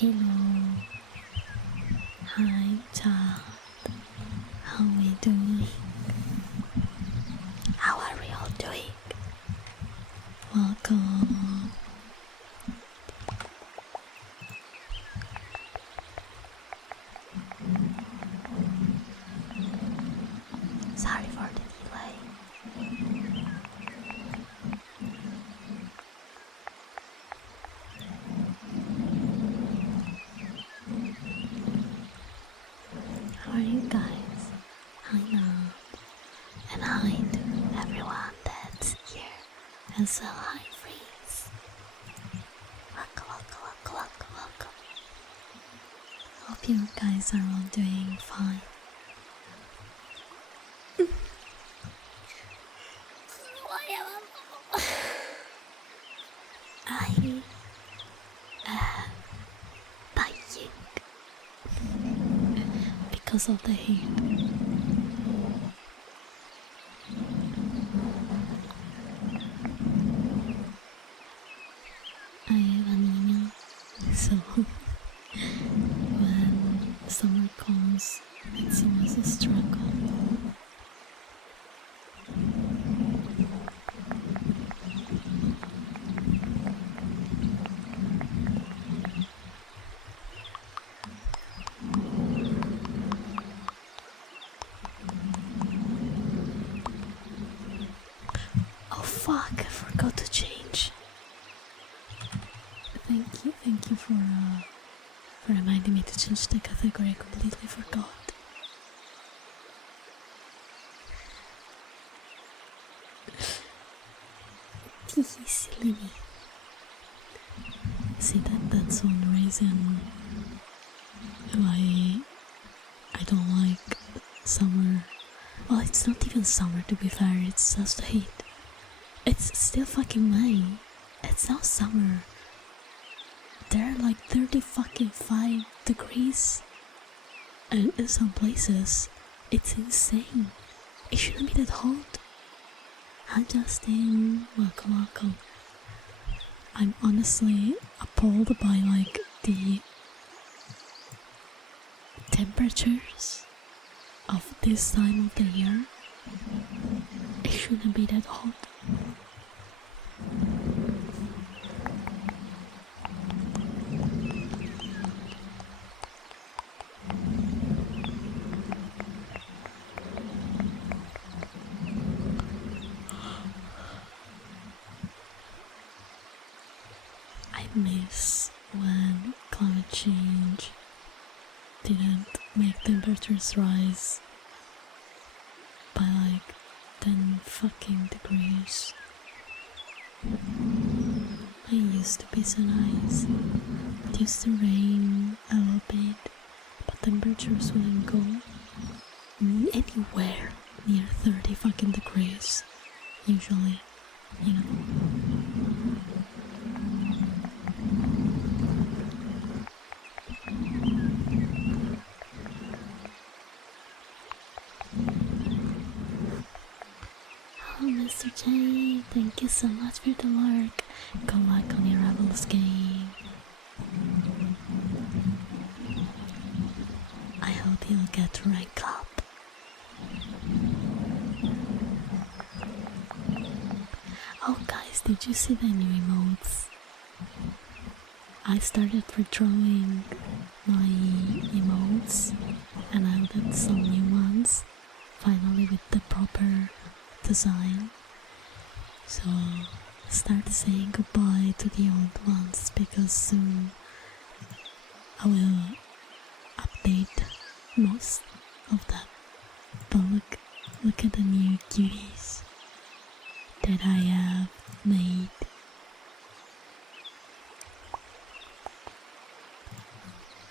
Hello. Hi, child. How are we doing? How are we all doing? Welcome. Sorry for the delay. How are you guys? Hi now. And hi to everyone that's here. And so hi Freeze. Welcome. Hope you guys are all doing fine. I am dying because of the heat. I have anemia, so when summer comes, it's always a struggle. Oh fuck, I forgot to change. Thank you for reminding me to change the category. I completely forgot. Silly me. See, that's one reason why I don't like summer. Well, it's not even summer to be fair, it's just the heat. It's still fucking May. It's not summer. There are like 5 degrees. And in some places, it's insane. It shouldn't be that hot. Hi Justin, welcome. I'm honestly appalled by like the temperatures of this time of the year. It shouldn't be that hot. I miss when climate change didn't make temperatures rise by like 10 fucking degrees. It used to be so nice. It used to rain a little bit, but temperatures wouldn't go anywhere near 30 fucking degrees, usually, you know. Oh, Mr. J, thank you so much for the lurk. Good luck on your Rebels game. I hope you'll get to rank up. Oh guys, did you see the new emotes? I started redrawing my emotes and I added some new ones, finally with the proper design. So start saying goodbye to the old ones because soon I will update most of them. But look at the new cuties that I have made.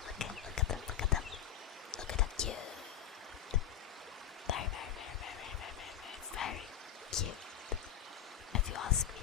Look at them. Look at them cute. Very cute, if you ask me.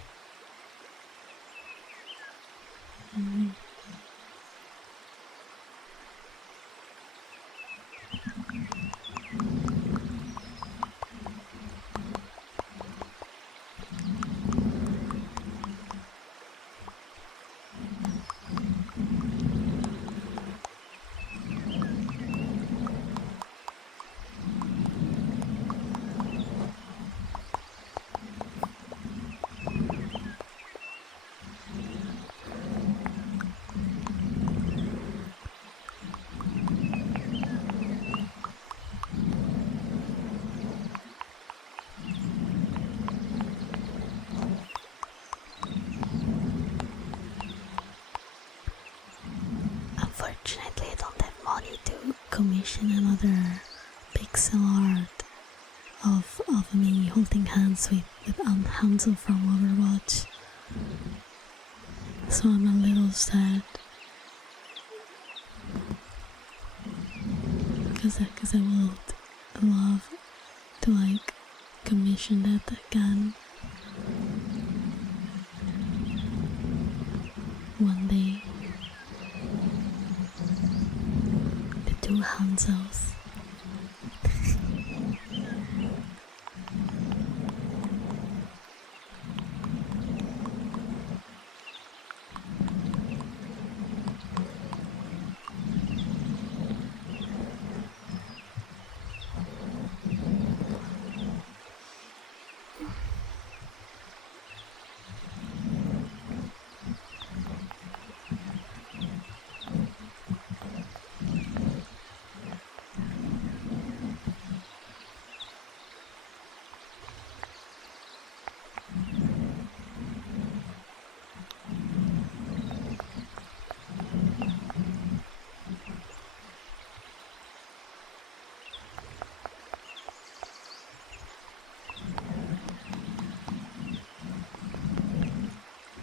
unfortunately I don't have money to commission another pixel art of me holding hands with Hanzo from Overwatch. So I'm a little sad because I would love to like commission that again one day. The two Hanzos.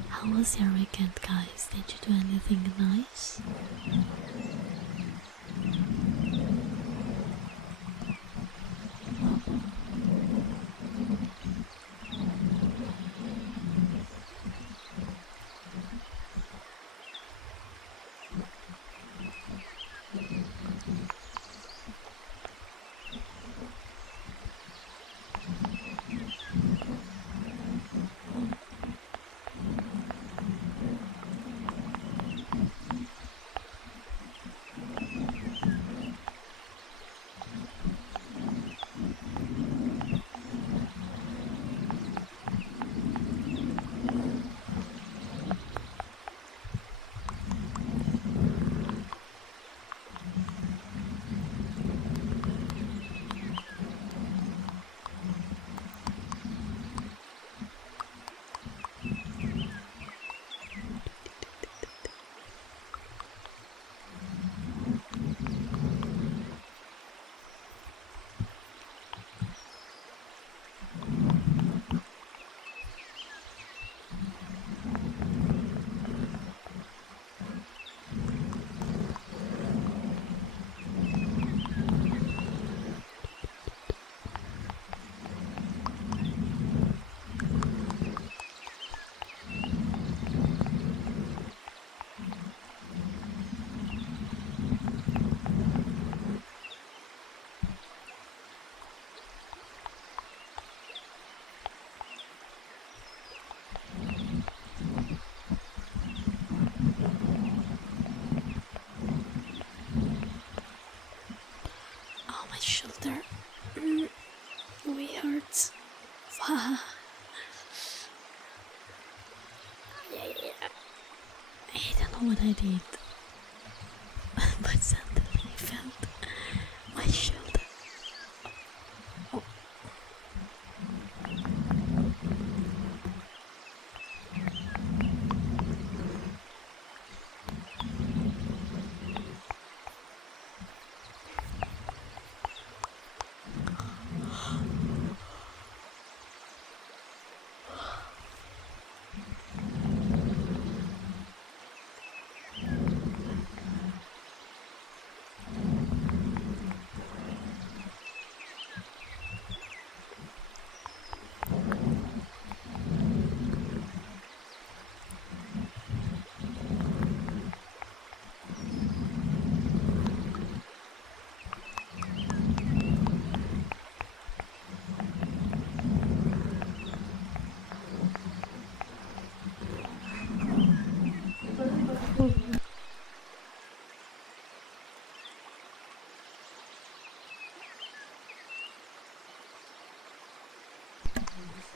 How was your weekend, guys? Did you do anything nice? Oh, my shoulder. We hurts. Yeah. I don't know what I did, but suddenly I felt my shoulder. Oh.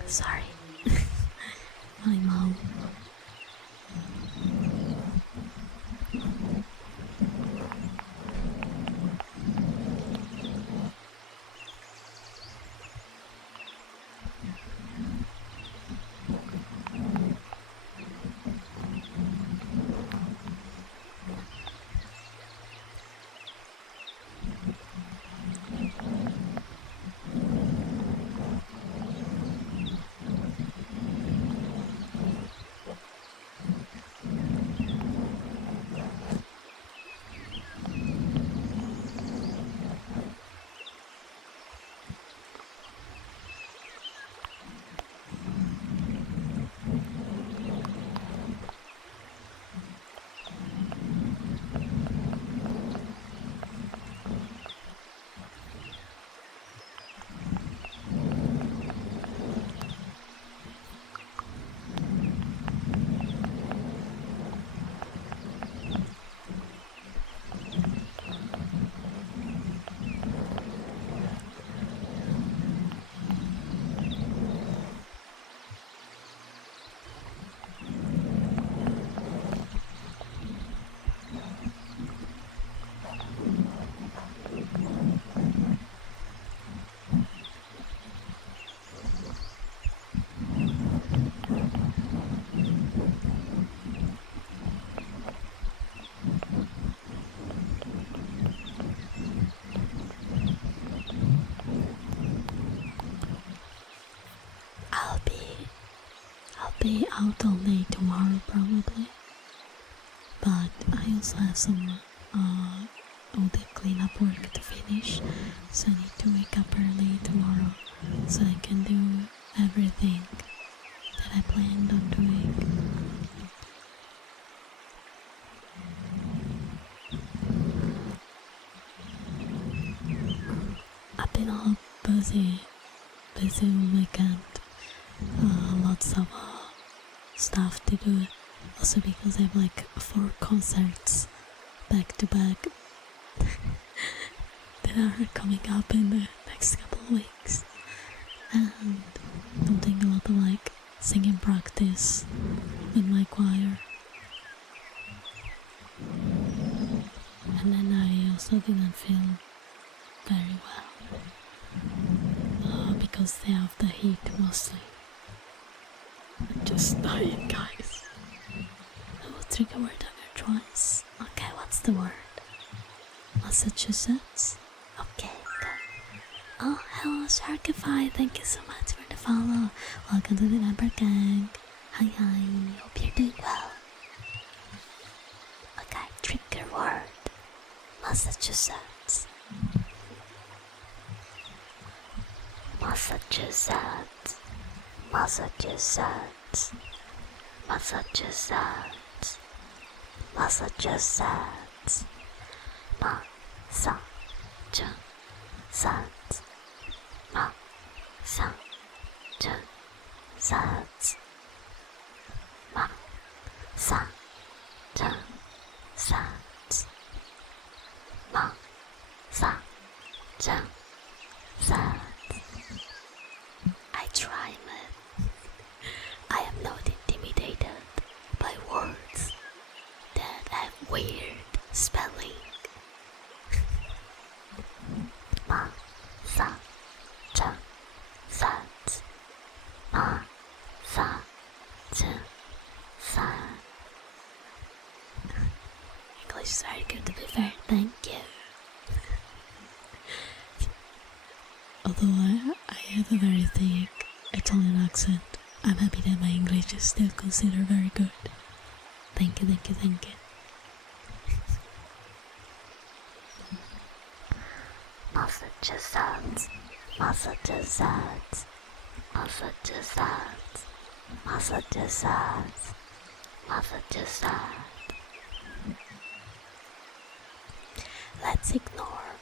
Sorry. My mom. be out all day tomorrow probably, but I also have some all the cleanup work to finish, so I need to wake up early tomorrow so I can do everything that I planned on doing. I've been all busy all weekend. Lots of stuff to do. Also because I have like 4 concerts back to back that are coming up in the next couple of weeks. And I'm doing a lot of like singing practice with my choir. And then I also didn't feel very well. Because they have the heat mostly. I'm just dying, guys. I will trigger word on your choice. Okay, what's the word? Massachusetts? Okay, good. Oh, hello, Sharkify. Thank you so much for the follow. Welcome to the member gang. Hi, hope you're doing well. Okay, trigger word. Massachusetts. Massachusetts, Massachusetts, Massachusetts, Massachusetts, Massachusetts, Massachusetts, Massachusetts, Massachusetts. I try, man. I am not intimidated by words that have weird spelling. Massachusetts, Massachusetts. English is very good, to be fair. Thank you. Although I have a very thick Italian accent, I'm happy that my English is still considered very good. Thank you, thank you, thank you. Massachusetts, Massachusetts, Massachusetts, Massachusetts, Massachusetts. Let's ignore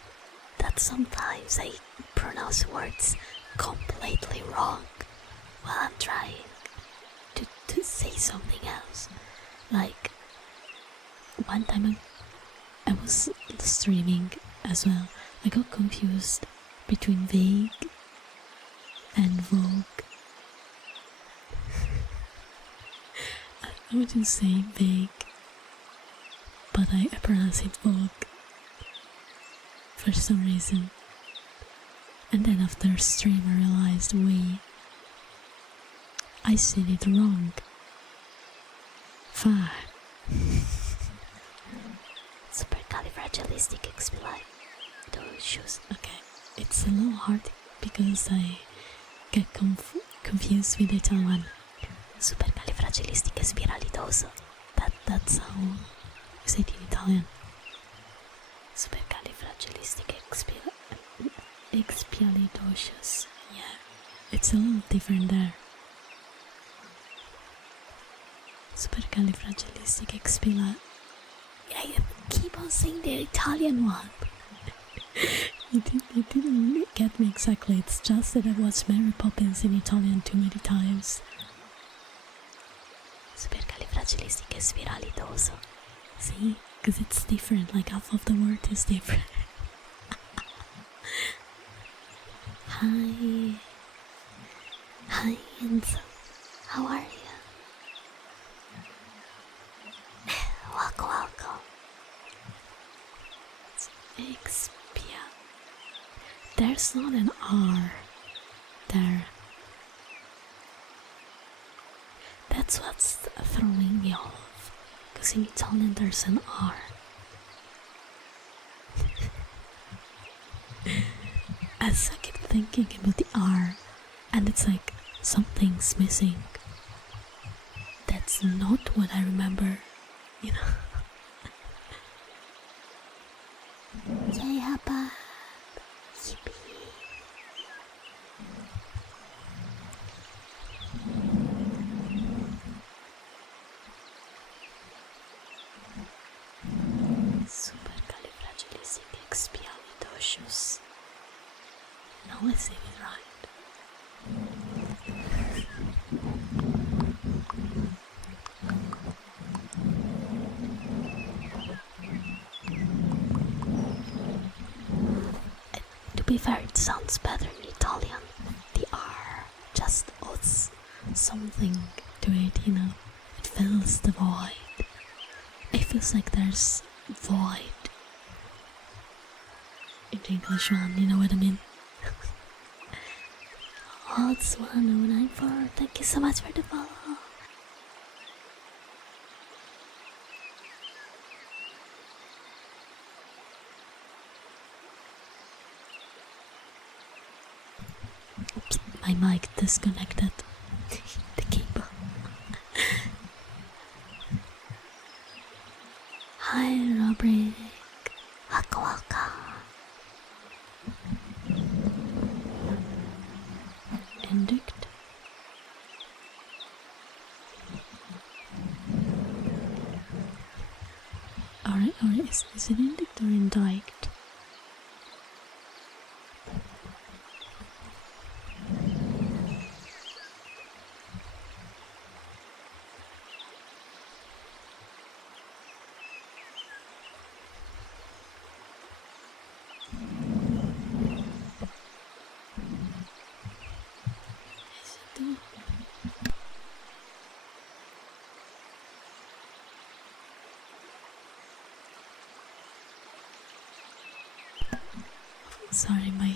that sometimes I pronounce words completely wrong while I'm trying to say something else. Like, one time I was streaming as well. I got confused between vague and vogue. I would just say vague, but I pronounce it vogue for some reason. And then after stream I realized I said it wrong. Fuck. Supercalifragilisticexpialidocious. Okay, it's a little hard because I get confused with the Italian one. Supercalifragilisticexpialidoso. That's how you say it in Italian. Supercalifragilisticexpialidocious. Yeah, it's a little different there. Supercalifragilisticexpialidocious. I keep on saying the Italian one. It didn't get me exactly. It's just that I watched Mary Poppins in Italian too many times. Supercalifragilisticexpialidoso. See? Because it's different, like half of the word is different. Hi. Hi, Hanzo. How are you? Welcome. Expia. There's not an R there. That's what's throwing me off. Because in Italian there's an R. I keep thinking about the R, and it's like something's missing. That's not what I remember, you know. Yay, Hapa! Yippee! Supercalifragilisticexpialidocious. Now I say it right. To be fair, it sounds better in Italian. The R just adds something to it, you know. It fills the void. It feels like there's void in the English one, you know what I mean? Odds 1094, thank you so much for the follow. Oops, my mic disconnected the cable. Hi, Robert. Waka waka. Indict. Alright, is it indict or indict? Sorry, my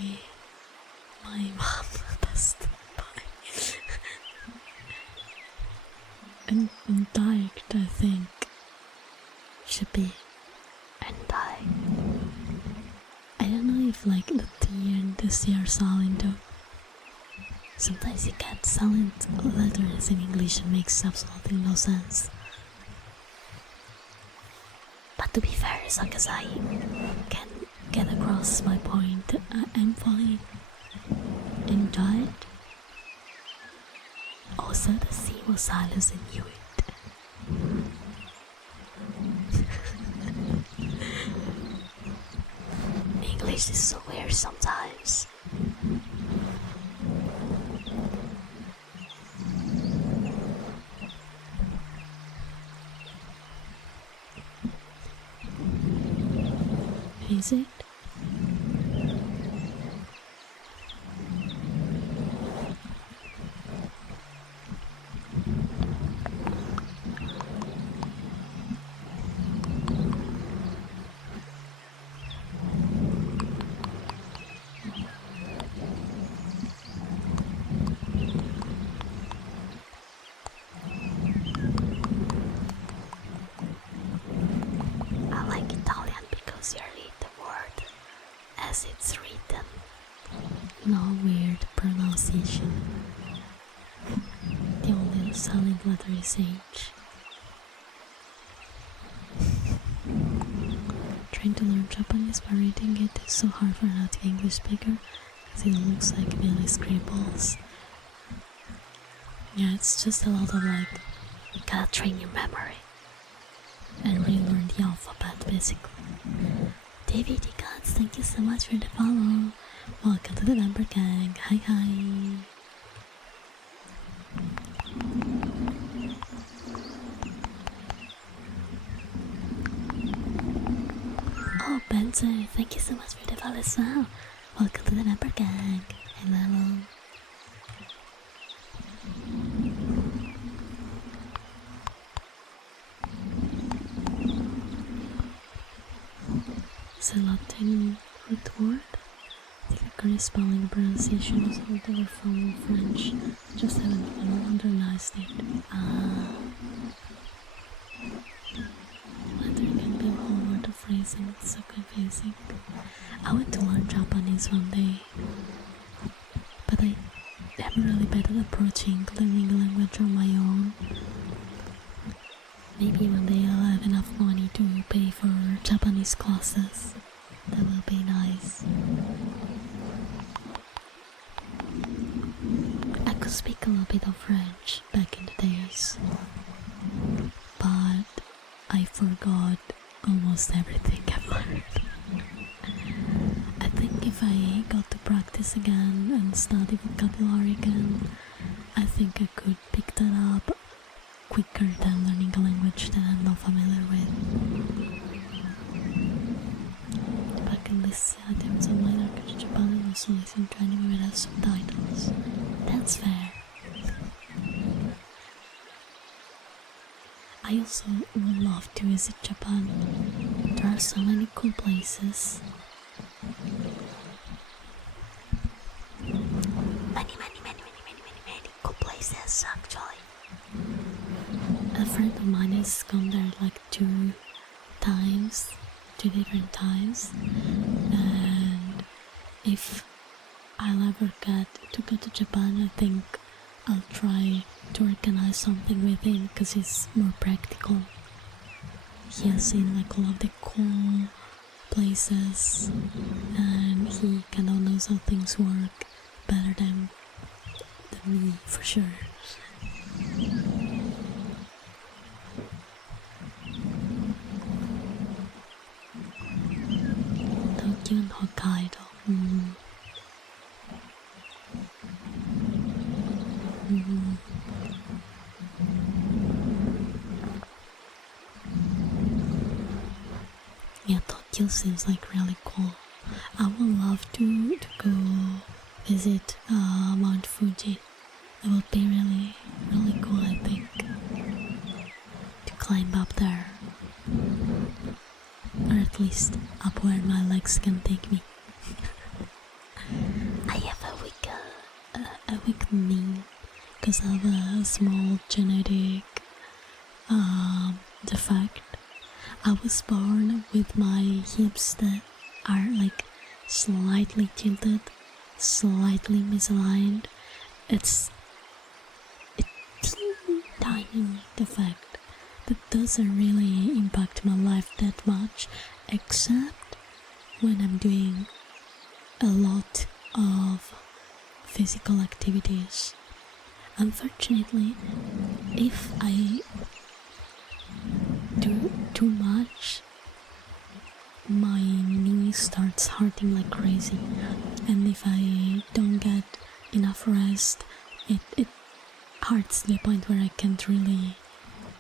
mom passed by. Indict, I think, should be indict. I don't know if like the T and the C are silent though. Sometimes you get silent letters in English and makes absolutely no sense. But to be fair, as long as I can get across my point, I'm fine. Indict. Also, the C was silent and knew it. English is so weird sometimes. Is it? I like Italian because you read the word as it's written. No weird pronunciation. The only silent letter is H. Trying to learn Japanese by reading it is so hard for a native English speaker because it looks like merely scribbles. Yeah, it's just a lot of like, you gotta train your memory and relearn the alphabet basically. David Gods, thank you so much for the follow. Welcome to the member gang. Hi hi. Oh, Benzo, thank you so much for the follow as well. Welcome to the member gang. Hello. It's a Latin root word. I think a correct spelling and pronunciation is all they were from French. Just haven't underlined it. Lettering can be a whole word of phrasing. It's so confusing. I want to learn Japanese one day, but I'm really bad at approaching learning a language on my own. Maybe one day I'll have enough money to pay for Japanese classes. That will be nice. I could speak a little bit of French back in the days, but I forgot almost everything I've learned. I think if I got to practice again and study vocabulary again, I think I could pick that up quicker than learning a language that I'm not familiar with. Back in this there was a minor to Japan and also listen to anime without subtitles. That's fair. I also would love to visit Japan. There are so many cool places. Many cool places actually. A friend of mine has gone there like 2 different times, and if I'll ever get to go to Japan, I think I'll try to organize something with him because he's more practical. He has seen like all of the cool places and he kind of knows how things work better than me for sure. Tokyo and Hokkaido. Yeah, Tokyo seems like really cool. I would love to go visit Mount Fuji. It would be really, really cool, I think, to climb up there. Or at least up where my legs can take me. I have a weak knee because I have a small genetic defect. I was born with my hips that are like slightly tilted, slightly misaligned. It's a teeny tiny defect that doesn't really impact my life that much, except when I'm doing a lot of physical activities. Unfortunately, if I do too much, my knee starts hurting like crazy, and if I don't get enough rest, it hurts to the point where I can't really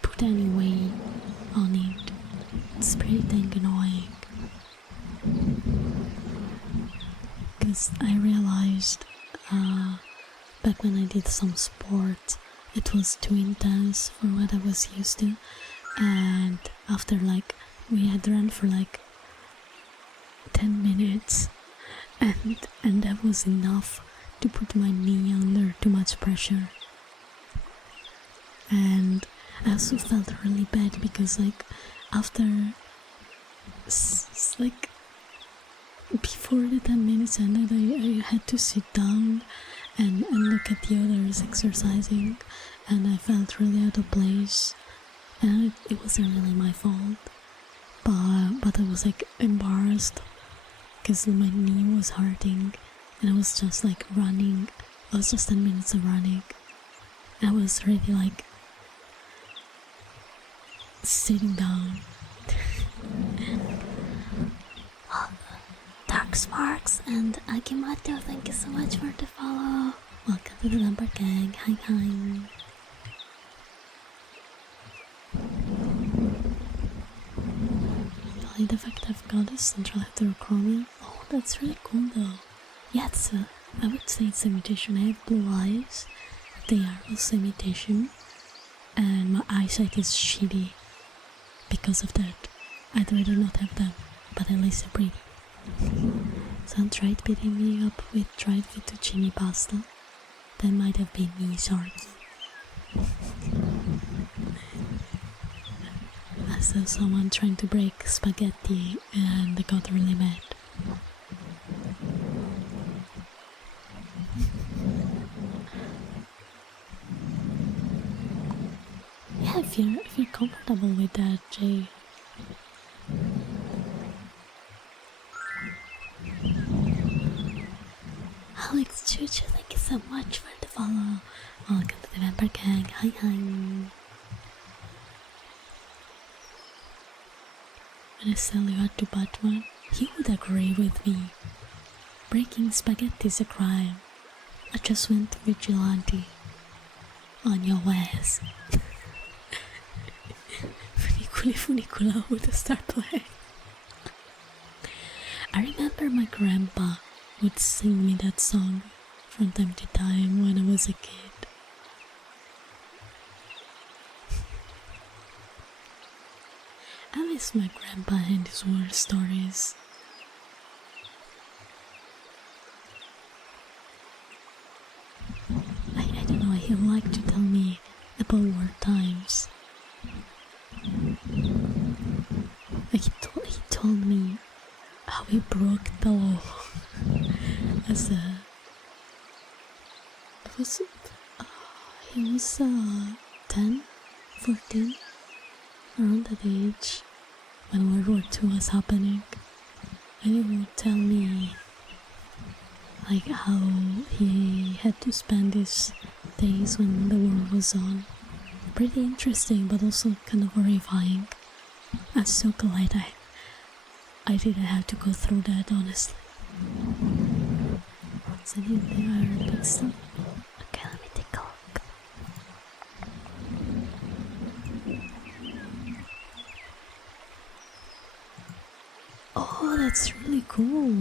put any weight on it. It's pretty dang annoying. Because I realized back when I did some sport, it was too intense for what I was used to, and after like we had run for like 10 minutes and that was enough to put my knee under too much pressure. And I also felt really bad because like after like before the 10 minutes ended, I had to sit down and look at the others exercising, and I felt really out of place, and it wasn't really my fault, but I was like embarrassed because my knee was hurting and I was just like running. It was just 10 minutes of running. I was really like sitting down. Dark Sparks and Akimato, thank you so much for the follow. Welcome to the Lumber Gang. Hi. Probably the fact I've got is central heterochromia. Oh, that's really cool though. Yeah, I would say it's a mutation. I have blue eyes. They are also a mutation. And my eyesight is shitty because of that. I'd rather not have them, but at least they're pretty. Someone tried beating me up with dried fettuccine pasta. That might have been me, sorry. I saw someone trying to break spaghetti and they got really mad. Yeah, if you're comfortable with that, Jay. Alex Chuchu, thank you so much for the follow. Welcome to the member gang. Hi, hi. When I sell you out to Batman, he would agree with me. Breaking spaghetti is a crime. I just went vigilante on your ass. Funicula would start playing. I remember my grandpa would sing me that song from time to time when I was a kid. I miss my grandpa and his war stories. I don't know, he liked to tell me about war times. Like he told me how he broke the law as a... he was 10, 14, around that age when World War II was happening, and he would tell me like how he had to spend his days when the war was on. Pretty interesting, but also kind of horrifying. I'm so glad I didn't have to go through that, honestly. Is anything I big stuff? Okay, let me take a look. Oh, that's really cool.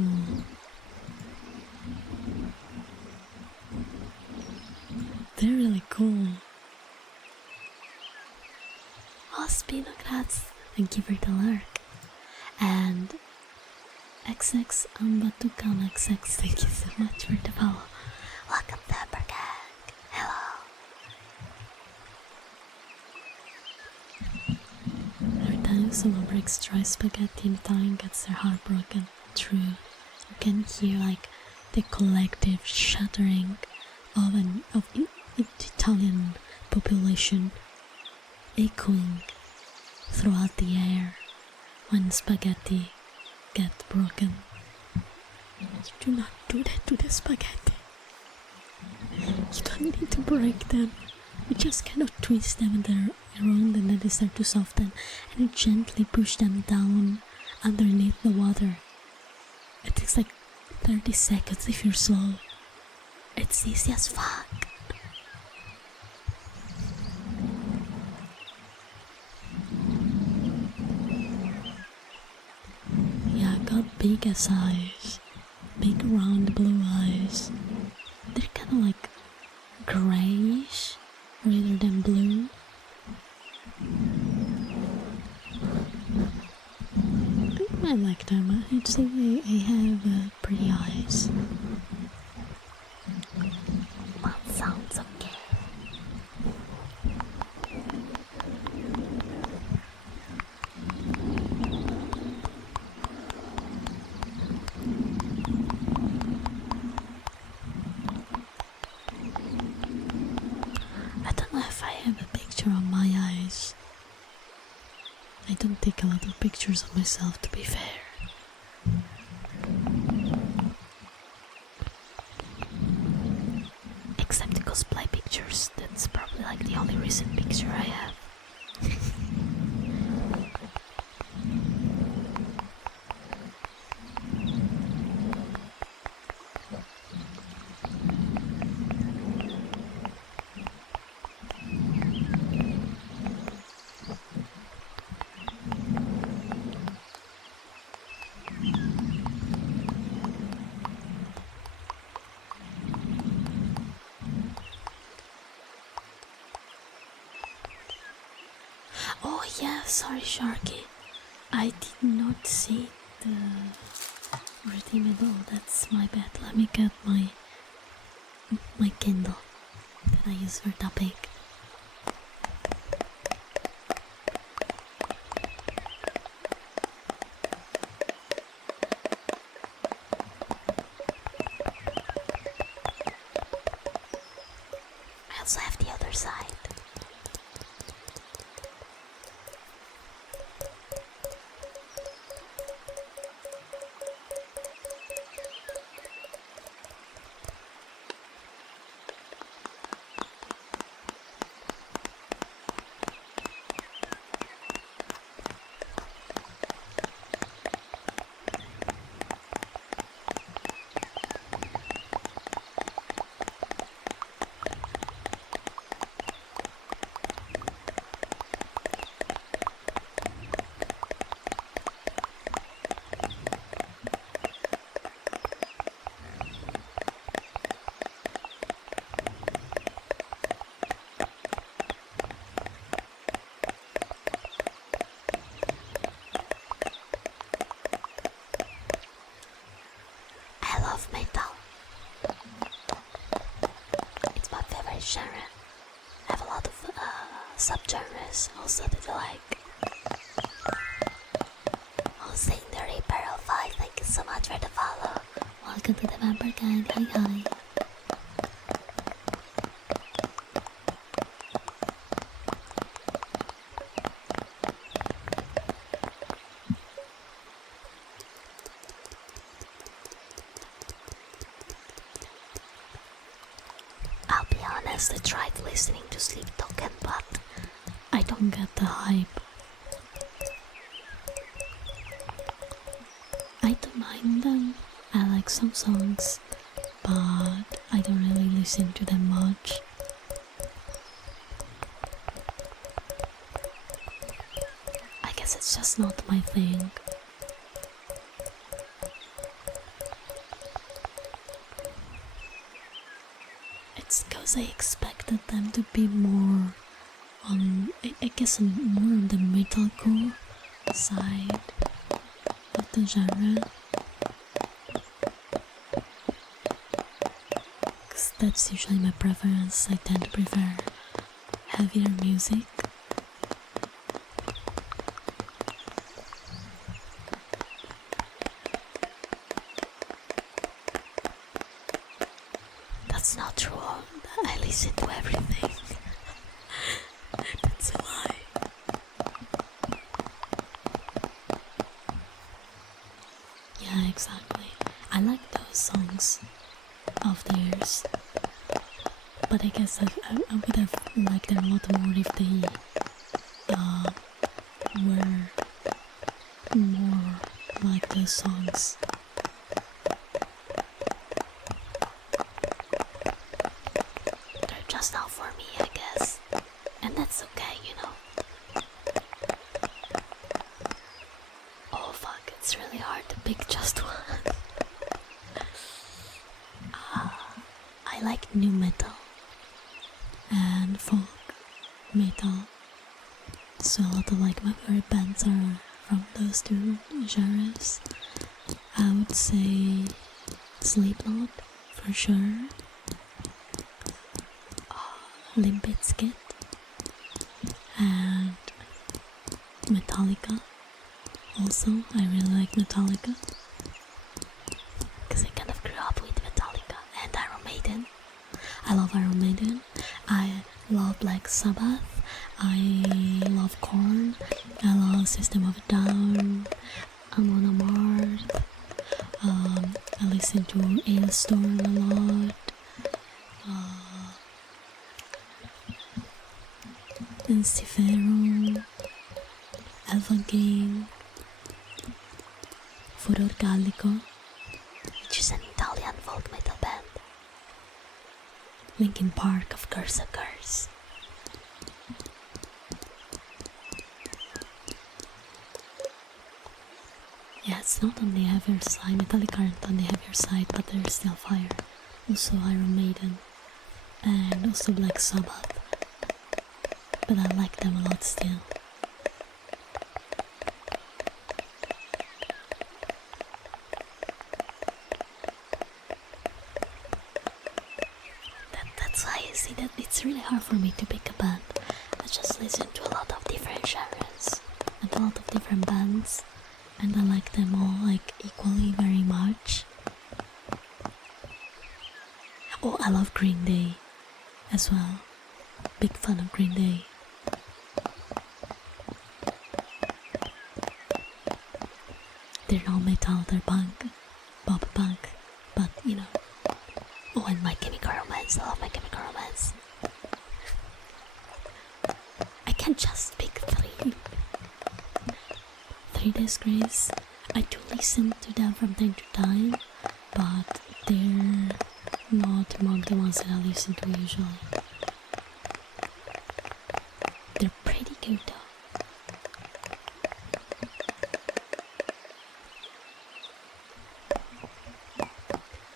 They're really cool. Oh, Spino, grazie. Thank you for the lurk. And XX Ambatukan XX, thank you so much for the follow. Welcome to Upper Gang. Hello. Every time someone breaks dry spaghetti in Italian gets their heart broken. True. You can hear like the collective shuddering of the Italian population echoing throughout the air when spaghetti get broken. You do not do that to the spaghetti. You don't need to break them. You just cannot twist them and they're around and then they start to soften, and you gently push them down underneath the water. It takes like 30 seconds if you're slow. It's easy as fuck. Yeah, I got big ass eyes. Big round blue eyes. They're kinda like grayish rather than blue. I like them. I'd say I have pretty eyes. That sounds okay. I don't know if I have a picture of my eyes. I don't take a lot of pictures of myself, to be fair. Except the cosplay pictures, that's probably like the only recent picture I have. Oh yeah, sorry Sharky. I did not see the redeemable, that's my bad. Let me get my Kindle that I use for tapping. I also have the other side. subgenres also that you like? Hosting the Reaper of 5, thank you so much for the follow. Welcome to the member gang. Hi. I'll be honest, I tried listening to Sleep Token, but I don't get the hype. I don't mind them. I like some songs, but I don't really listen to them much. I guess it's just not my thing. It's because I expected them to be more on, I guess, more on the metalcore side of the genre. Because that's usually my preference. I tend to prefer heavier music. that's not true. I listen to everything. That's a lie. Yeah, exactly. I like those songs of theirs, but I guess I would have liked them a lot more if they were more like those songs. They're just not for me, I guess. And that's okay, you know. Oh fuck, it's really hard to pick just one. I like new metal and folk metal, so a lot of like my favorite bands are from those two genres. I would say Slipknot for sure, Limp Bizkit, and Metallica. Also, I really like Metallica. Because I kind of grew up with Metallica and Iron Maiden. I love Iron Maiden. I love Black Sabbath. I love Korn. I love System of a Down. Amon Amarth. I listen to Ailstorm a lot. Encifero. Alpha Game. Furor Gallico. Which is an Italian folk metal band. Linkin Park, of Curse a Curse. Yeah, it's not on the heavier side. Metallica aren't on the heavier side, but they're still fire. Also Iron Maiden. And also Black Sabbath. But I like them a lot still. That's why you see that it's really hard for me to pick a band. I just listen to a lot of different genres. And a lot of different bands. And I like them all like equally very much. Oh, I love Green Day as well. Big fan of Green Day. They're not metal, they're punk. Pop punk. But, you know. Oh, and My Chemical Romance. I love My Chemical Romance. I can't just pick three. 3 Days Grace. I do listen to them from time to time, but they're not among the ones that I listen to usually. They're pretty good though.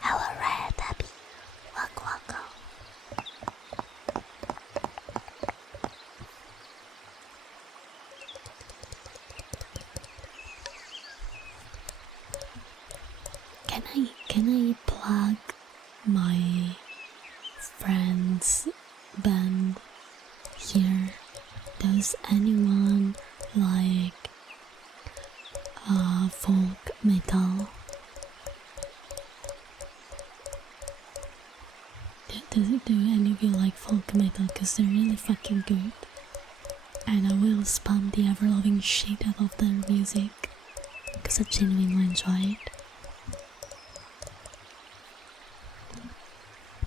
Hello, Red Happy. Welcome. Can I plug my friend's band here? Does anyone like folk metal? Do any of you like folk metal? Cause they're really fucking good. And I will spam the ever-loving shit out of their music. Cause I genuinely enjoy it.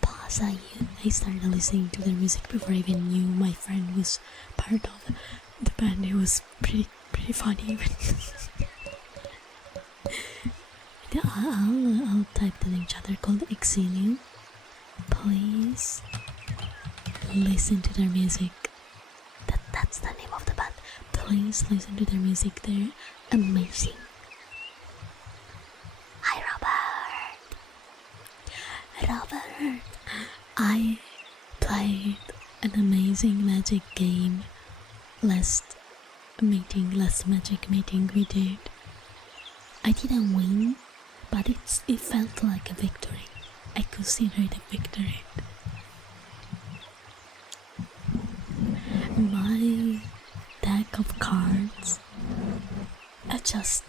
Plus, I started listening to their music before I even knew my friend was part of the band. It was pretty funny even. I'll type the name chat. They're called Exilium. Please listen to their music. That's the name of the band. Please listen to their music. They're amazing. Hi, Robert. I played an amazing magic game last magic meeting we did. I didn't win, but it felt like a victory. I consider it a victory. My deck of cards are just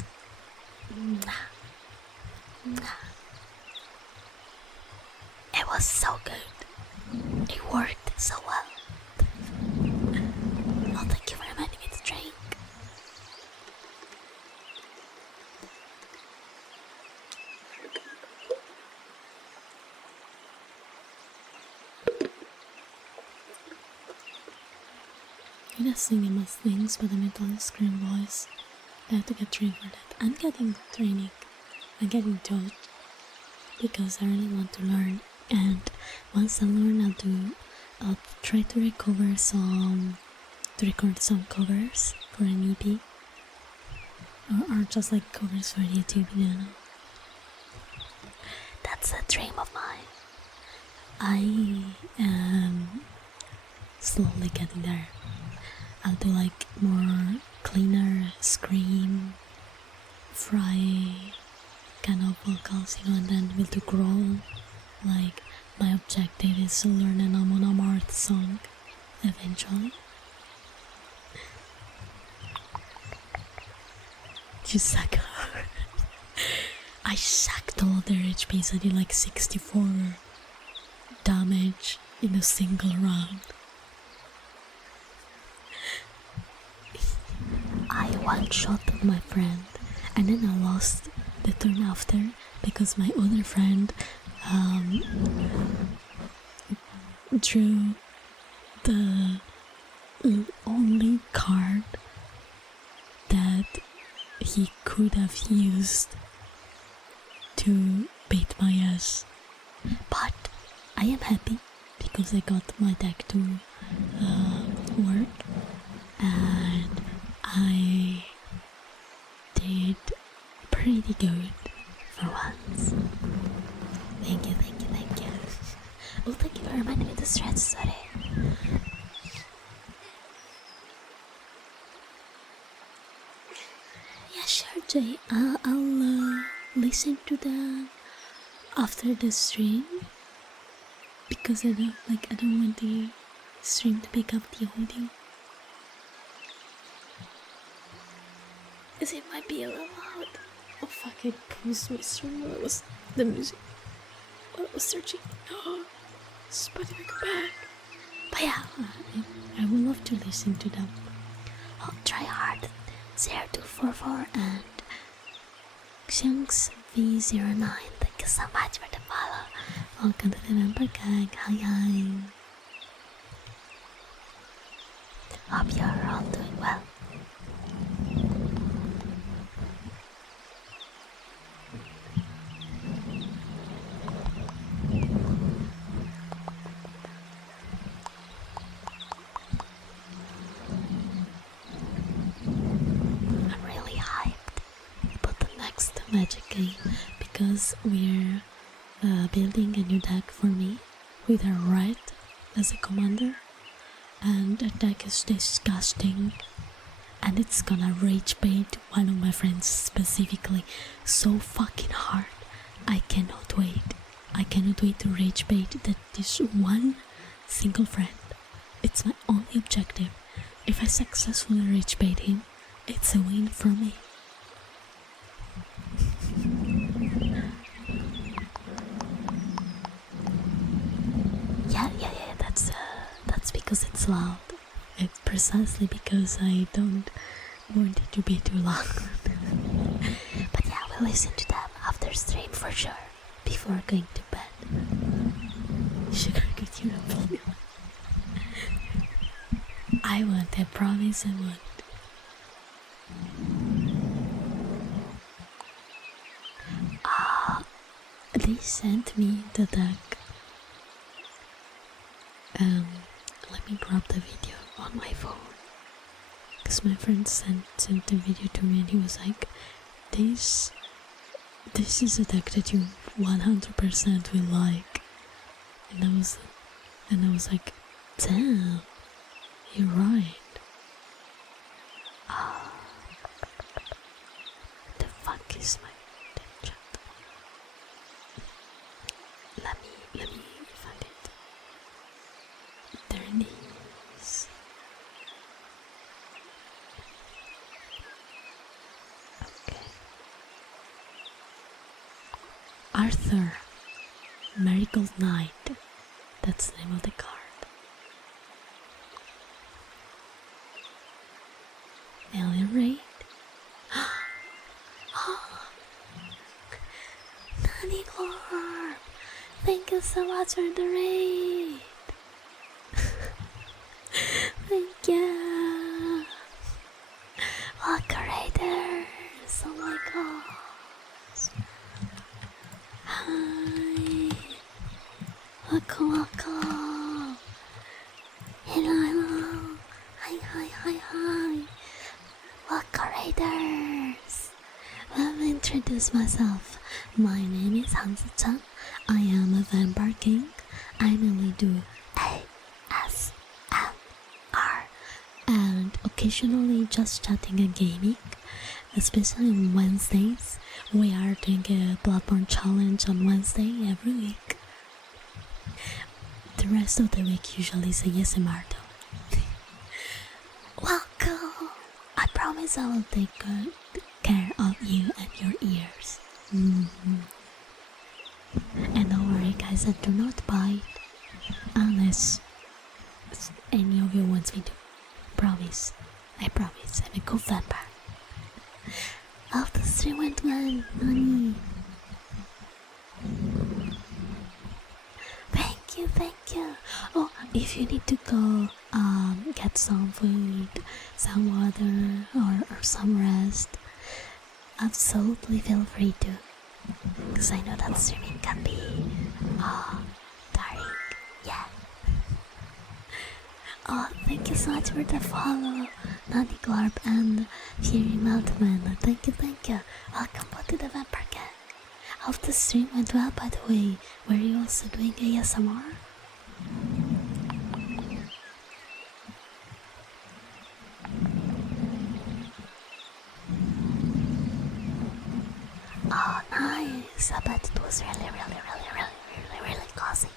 It was so good. It worked so well. Oh, thank you for reminding me to drink. I'm just singing my things, but I'm into scream voice. I have to get trained for that. I'm getting training. I'm getting taught because I really want to learn. And once I learn, I'll try to record some covers for an EP, or just like covers for YouTube, you know. That's a dream of mine. I am slowly getting there. I'll do like more cleaner scream, fry kind of vocals, you know, and then we'll do growl. Like, my objective is to learn an Amon Amarth song eventually. You suck. I sacked all their HPs. I did like 64 damage in a single round. I one-shot my friend, and then I lost the turn after because my other friend drew the only card that he could have used to beat my ass. But I am happy because I got my deck to work, and I did pretty good for once. Thank you. Oh, thank you for reminding me to stretch, sorry. Yeah, sure, Jay. I'll listen to that after the stream because I don't want the stream to pick up the audio. Because it might be a little loud. Oh fuck! I paused my stream while the music. While I was searching. Spotify, come back. But yeah, I would love to listen to them. Oh, try hard. 0244 and Xiang's V09. thank you so much for the follow. Welcome to the member gang. Hi. Hope you're all doing well. I'm really hyped about the next Magic game because we're building a new deck for me with a red as a commander, and that deck is disgusting, and it's gonna rage bait one of my friends specifically so fucking hard. I cannot wait to rage bait this one single friend. It's my only objective, If I successfully rage bait him, it's a win for me. Yeah, that's because it's loud. It's precisely because I don't want it to be too loud. But yeah, we'll listen to them after stream for sure, before going to bed. Sugar could you volume? I want, I promise I want. They sent me the deck. Let me grab the video on my phone. Because my friend sent the video to me and he was like, this is a deck that you 100% will like. And I was like, damn, you're right. The fuck is my chat? Let me find it. There it is. Okay. Arthur, Marigold Knight. That's the name of the card. Alien Raid. Nanny Glorb, thank you so much for the raid. Thank you. Walker Raiders, oh my gosh. Hi. Welcome. Hello. Hi. Walker Raiders. Let me introduce myself. My name is Hanzo-Chan. I am a vampire king. I mainly do ASMR and occasionally just chatting and gaming. Especially on Wednesdays. We are doing a Bloodborne challenge on Wednesday every week. The rest of the week usually is ASMR though. Welcome! I promise I will take good care of you and your ears. And don't worry guys, I do not bite unless any of you wants me to. Promise. I promise. I'm a good vampire. Of the stream went well, Nani. Thank you. Oh, if you need to go get some food, some water, or some rest, absolutely feel free to. Because I know that streaming can be tiring. Yeah. Oh, thank you so much for the follow, Nani Glarb and Fury Meltman. Thank you. Welcome back to the Vampire Gang. Hope the stream went well, by the way. Were you also doing ASMR? Oh, nice. I bet it was really cozy.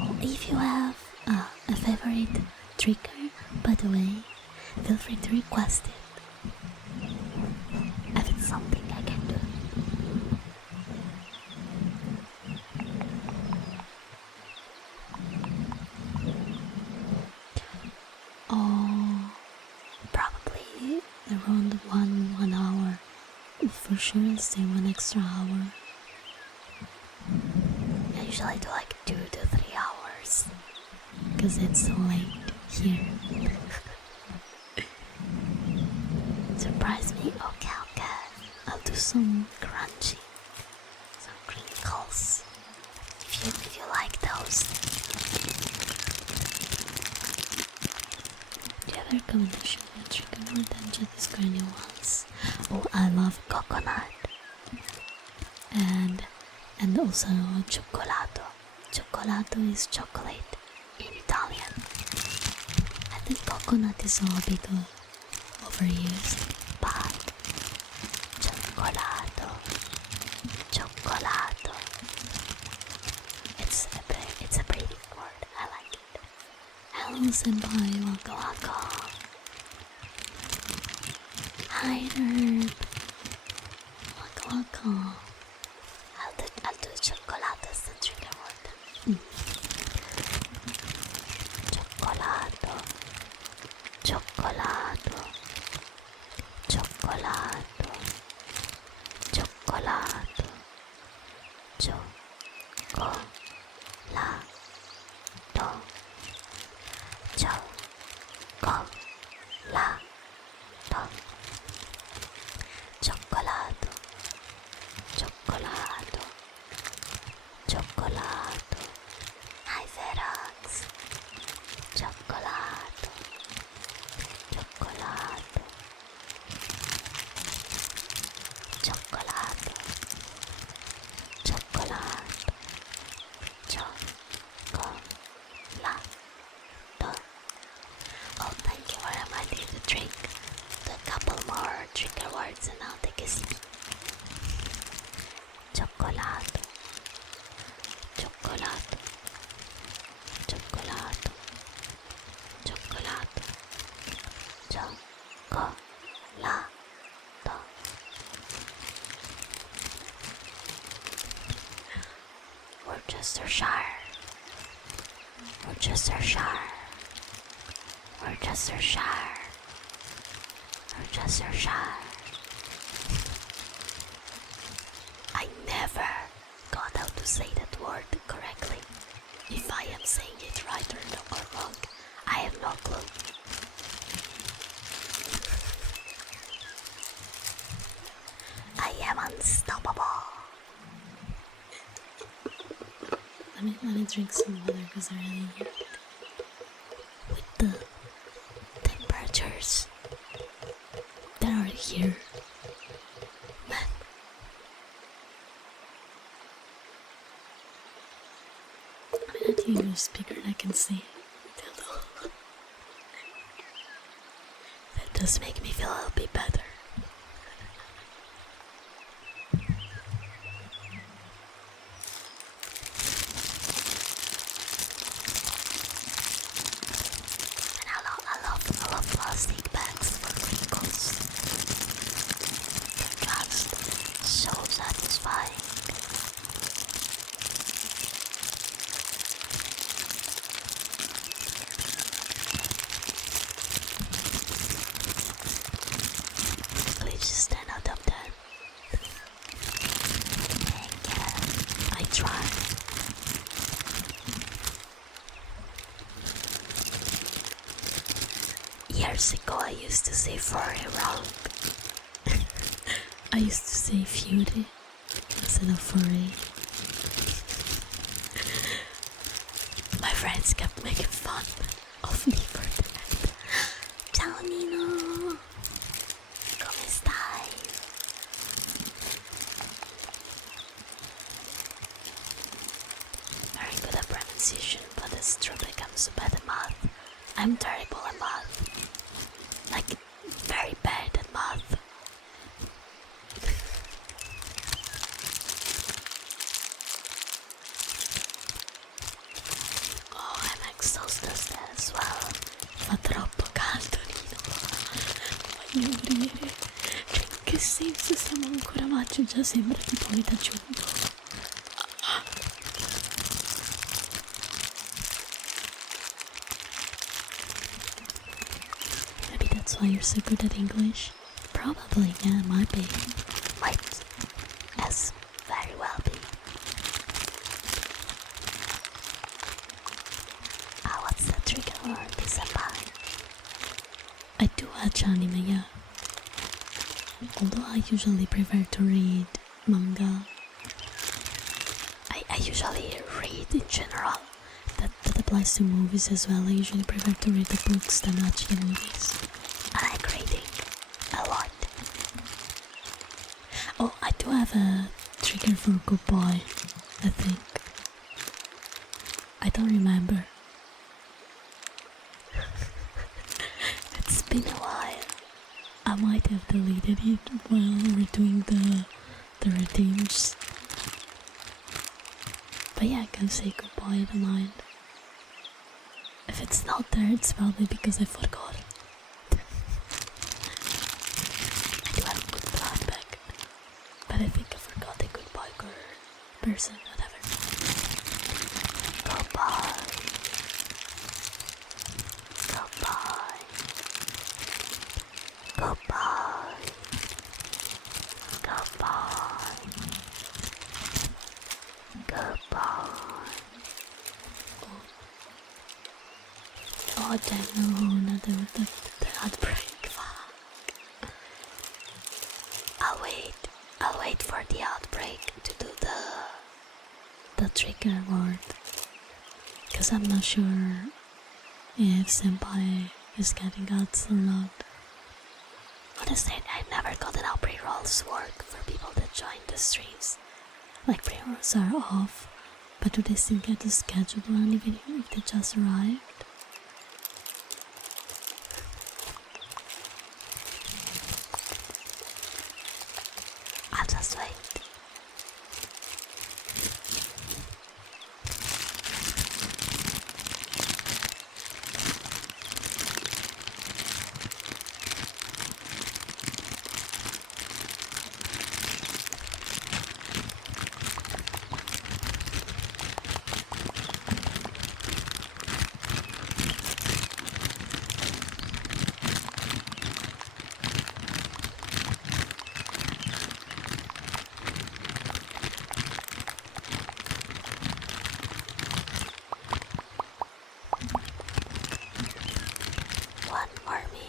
Oh, if you have a favorite trigger, by the way, feel free to request it. If it's something I can do. Oh, probably around one hour. For sure, I'll stay 1 extra hour. I usually do like 2 to 3 hours. Because it's so late here. Surprise me? Okay. I'll do some crunching. Some crinkles. If you like those. Do you have a recommendation of trigger more than just these grainy ones? Oh, I love coconut. And also cioccolato. Cioccolato is chocolate in Italian. I think coconut is a bit overused, but cioccolato. It's a pretty word. I like Hello, senpai. Waka waka. Hi, nerd. Waka waka. I'll do chocolate as the trigger word. Cioccolato. Cioccolato. Cioccolato. Cioccolato. Cioccolato. Cioccolato. Cioccolato. Cioccolato. Cioccolato. Hi Ferox. Cioccolato. Cioccolato. Cioccolato. Cioccolato. Cioccolato. Oh, thank you for reminding to drink. A couple more trigger words and I'll take a sip. Cioccolato. Cioccolato. Cioccolato. Cioccolato. Cioccolato. Worcestershire. Worcestershire. Worcestershire. Worcestershire. I never got how to say that word correctly. If I am saying it right or wrong, I have no clue. I am unstoppable. Let me drink some water because I really need it. With the temperatures that are here, man. I'm not using a speaker and I can see. That does make me feel a little bit better. I love plastic bags for wrinkles. They're just so satisfying. Please just 10 out of 10. Thank you. I try. Years ago I used to say furry wrong. I used to say fury instead of furry. My friends kept making fun of me for that. Ciao Nino. Come stai? Very good at pronunciation, but it's true that comes to bad at math. I'm terrible at math. Like, very bad at math. Oh, I'm exhausted as well. Fa troppo caldo, Nino. Voglio morire. Cioè, in che senso siamo ancora a maggio? Già sembra tipo metà giugno. Maybe that's why you're so good at English. Probably, yeah, might be. Might as very well be. What's the trigger word, senpai? I do watch anime, yeah. Although I usually prefer to read manga. I usually read in general. That applies to movies as well. I usually prefer to read the books than watch the movies. I like reading a lot. Oh, I do have a trigger for Good Boy, I think. I don't remember. It's been a while. I might have deleted it while we're doing the redeems. But yeah, I can say goodbye, I don't mind. If it's not there, it's probably because I forgot. I do have a good blood bag, but I think I forgot a good bike or person, whatever. Goodbye. Goodbye. Goodbye. Goodbye. Goodbye. Oh damn, no, not the outbreak, fuck. I'll wait for the outbreak to do The trigger word. Because I'm not sure if Senpai is getting ads or not. Honestly, I never gotten how pre-rolls work for people that join the streams. Like pre-rolls are off, but do they still get to schedule one even if they just arrived? I'll just wait. One more minute.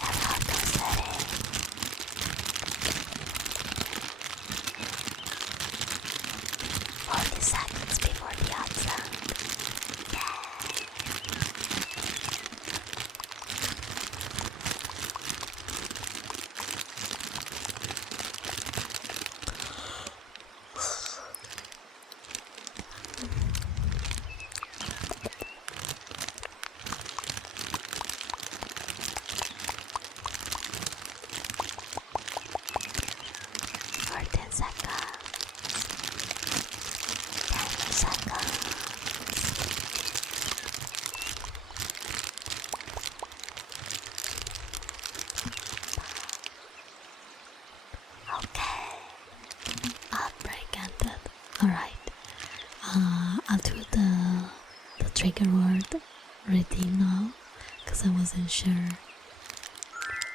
And how goes that in? 40 seconds before the odd sound. For 10 seconds. 10 seconds. Okay. Outbreak ended. Alright. I'll do the trigger word redeem now, because I wasn't sure.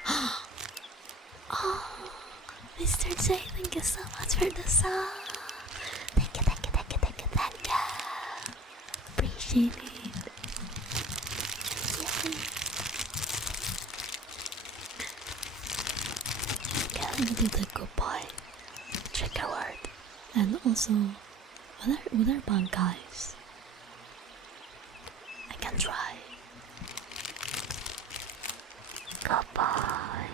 Oh, Mr. J, thank you so much for the song. Thank you. Appreciate it. Yeah, let me do the goodbye trigger word. And also, what are bankais? I can try. Goodbye.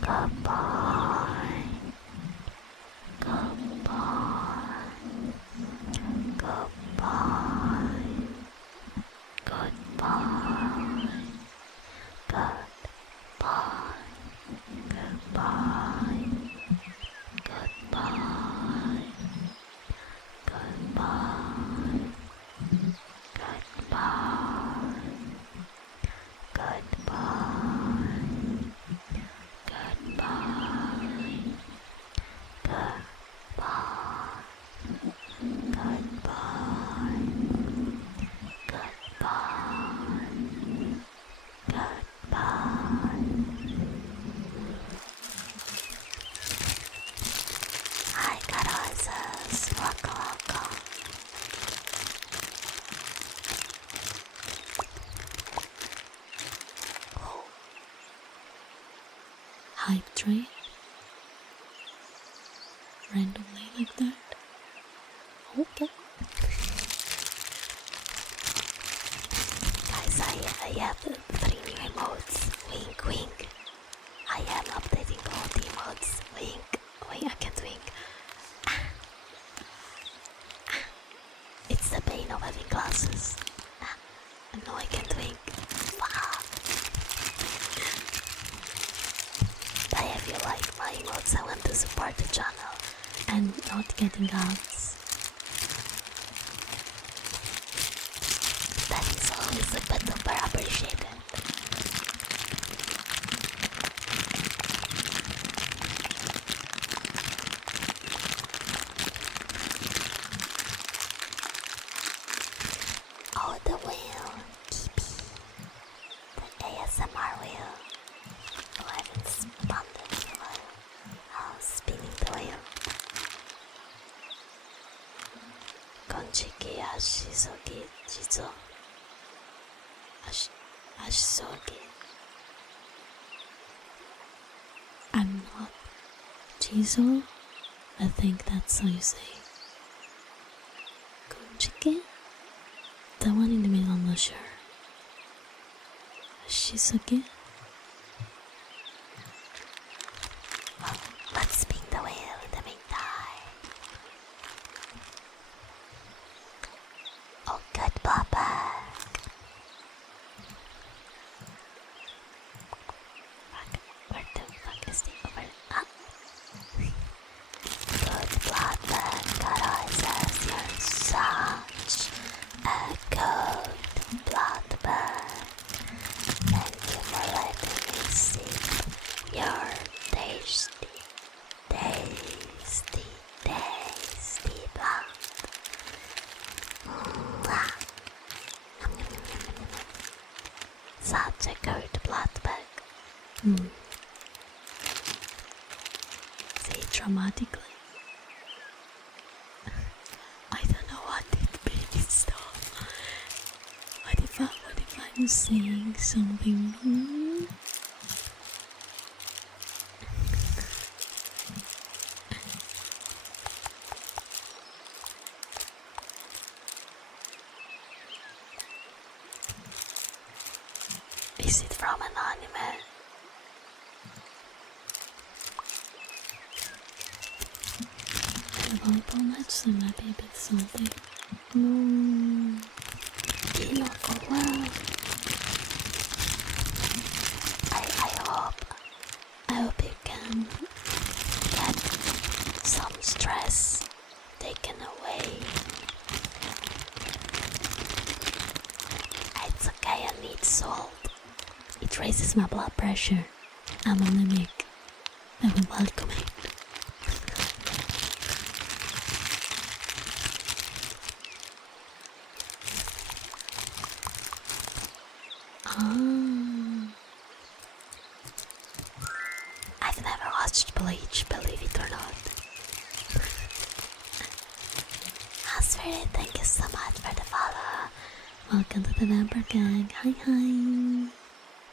Goodbye. Goodbye. Goodbye. Goodbye. Goodbye. Goodbye. Goodbye. Goodbye. Goodbye. Goodbye. Hi, Carozas. Welcome. Hype train? Randomly like that? Okay. Guys, I have 3 new emotes. Wink, wink. I am updating all the emotes. Wink, wink. I can't wink. It's the pain of having glasses. No, I can't wink. Fuck. because I want to support the channel and not getting ads. That is always a bit super appreciated. Oh, the wheel, Kibi. The ASMR wheel. Oh, I haven't spun it in a while. Oh, spinning the wheel. Konchiki Ashisogi Jizo. Ashisogi. I'm not Jizo. I think that's how you say. Kunchiki? The one in the middle, I'm not sure. Shizuki? Well, let's spin the wheel in the meantime. Oh, good Papa. Where the fuck is the over? Ah. Good Papa, God, I says you're such a good blood bag. Thank you for letting me see your tasty, tasty, tasty blood. Mwah. Such a good blood bag. Say it dramatically. I don't know what it means though. What if I'm saying something? Is it from an anime? The volleyball match, so it might be a bit salty. Did not go well. I hope you can get some stress taken away. It's okay, I need salt. It raises my blood pressure. I'm anemic. I will welcome it. I've never watched Bleach, believe it or not. Spirit, thank you so much for the follow. Welcome to the Vampire Gang. Hi.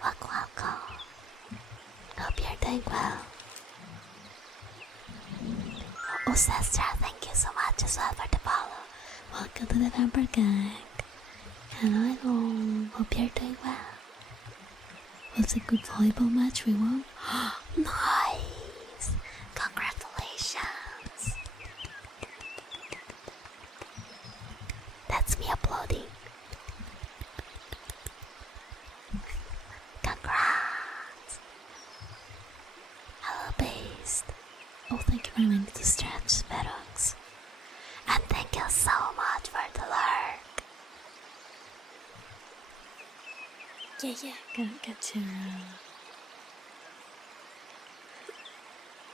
Welcome. Hope you're doing well. Oh, Sestra, thank you so much as well for the follow. Welcome to the Vampire Gang. Hello. Hope you're doing well. Was it a good volleyball match we won? Nice. Congratulations. That's me uploading. Congrats. Hello, Beast. Oh, thank you for reminding me to stretch. Ferox. And thank you so much for the lurk. Yeah.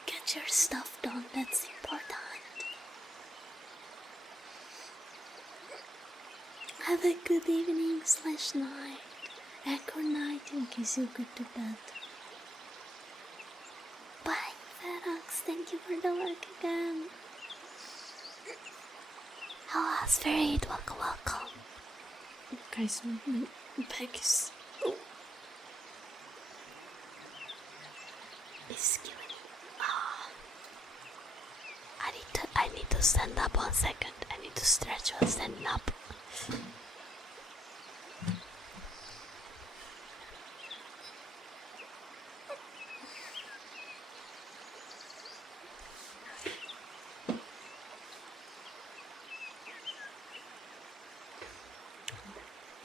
Get your stuff done. That's important. Have a good evening / night. Echo night in case you go to bed. Bye, Ferox. Thank you for the work again. Hello, Spirit. Welcome. Guys, my back is killing me. I need to stand up 1 second. I need to stretch while standing up.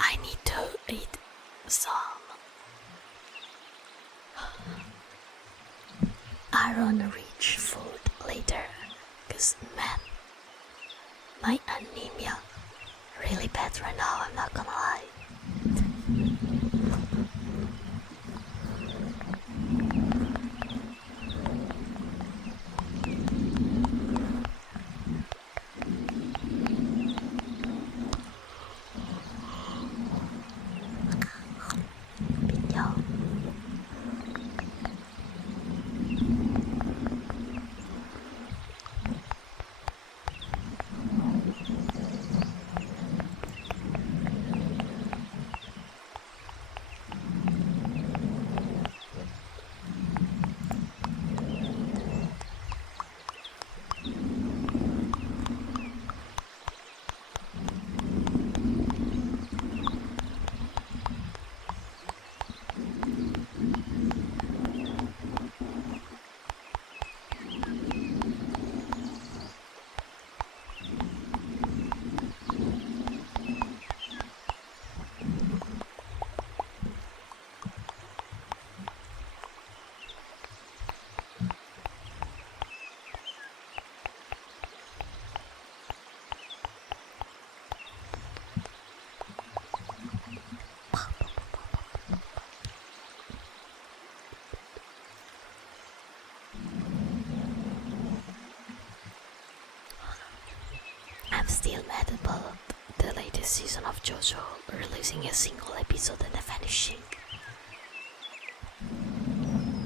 I need to eat some iron rich much food later, cause man, my anemia really bad right now, I'm not gonna lie. Yo. I'm still mad about the latest season of JoJo releasing a single episode and then vanishing.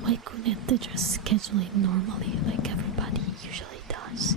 Why couldn't they just schedule it normally like everybody usually does?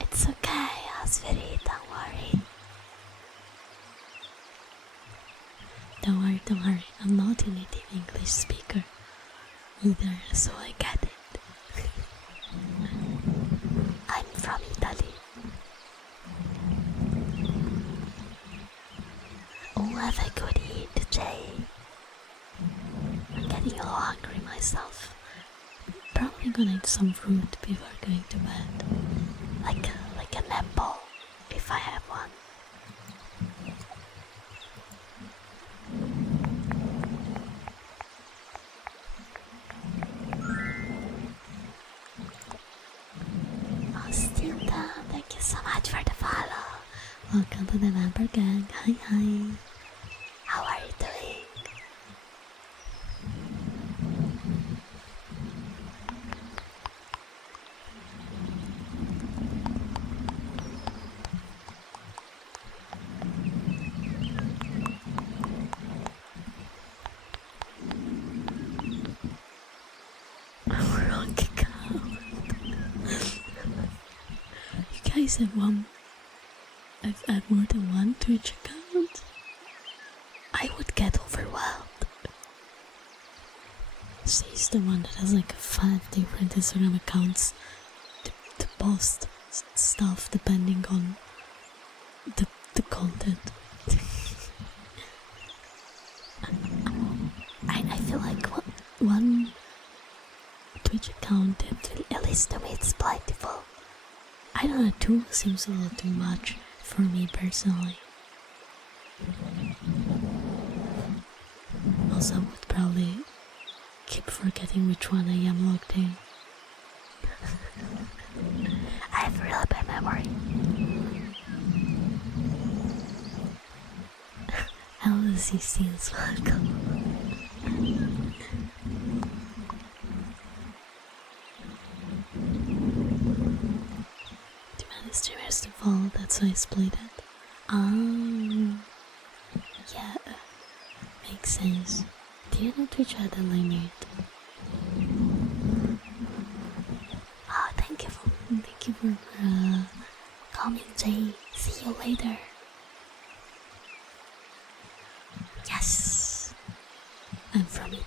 It's okay, Asveri, don't worry. Don't worry, I'm not a native English speaker either, so I get it. I'm from Italy. Oh, have a good eat today. I'm getting a little hungry myself. Probably gonna eat some fruit before going to bed. Like an apple, if I have one. Oh, Stilda, thank you so much for the follow. Welcome to the Vampire Gang. Hi. How are you doing? Wrong account. You guys have I've had more than one Twitch account. I would get overwhelmed. She's the one that has like 5 different Instagram accounts to post stuff depending on the content. I feel like One Twitch account that at least to me it's plentiful. I don't know, 2 seems a little too much for me personally. Also, I would probably keep forgetting which one I am logged in. I have really bad memory. How does he see as welcome? Too many streamers to follow, that's why I split it. Yeah, makes sense. Do you know Twitch had a limit? Oh, thank you for Thank you for coming, Jay. See you later. Yes! I'm from Italy.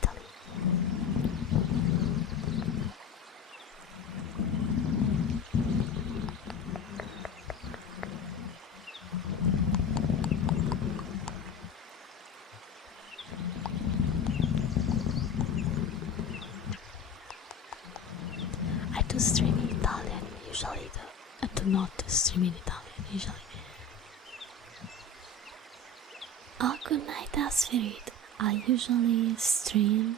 I do stream in Italian usually though. I do not stream in Italian usually. Oh, good night, Asfirid. I usually stream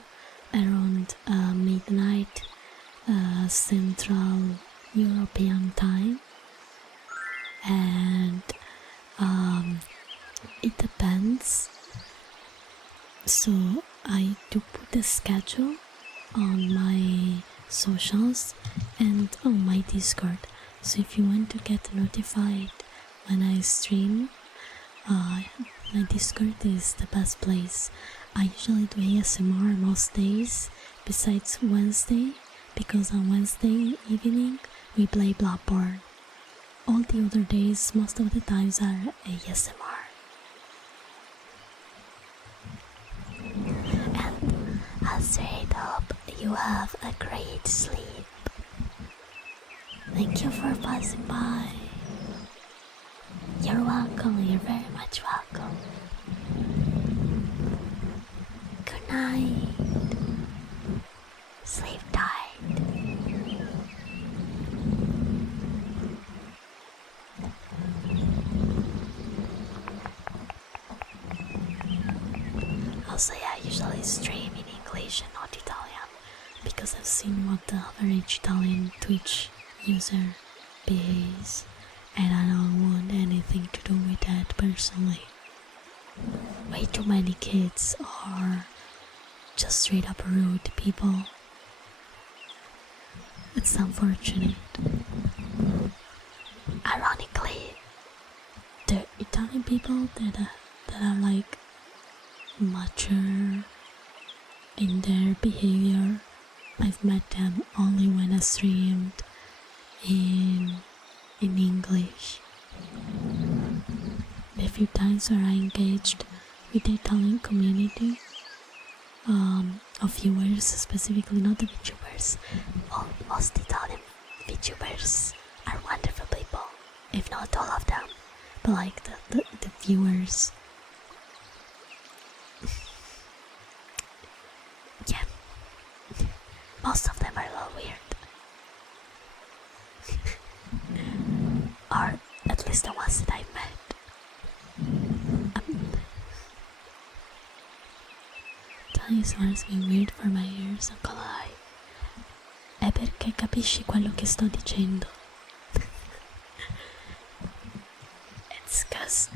around midnight Central European time, and it depends. So I do put a schedule on my socials and on my Discord. So if you want to get notified when I stream, my Discord is the best place. I usually do ASMR most days besides Wednesday, because on Wednesday evening we play Bloodborne. All the other days, most of the times, are ASMR. And I straight hope you have a great sleep. Thank you for passing by. You're welcome, you're very much welcome. Good night. Sleep tight. Also, yeah, I usually stream in English and not Italian, because I've seen what the average Italian Twitch user behaves, and I don't want anything to do with that personally. Way too many kids are just straight up rude people. It's unfortunate. Ironically, the Italian people that are like mature in their behavior, I've met them only when I streamed in English. The few times where I engaged with the Italian community of viewers, specifically not the VTubers. Well, most Italian VTubers are wonderful people, if not all of them, but like the viewers. Yeah, most of them are a little weird. Or at least the ones that I've met. Italian sounds being weird for my ears, non gonna lie. È perché capisci quello che sto dicendo. It's cause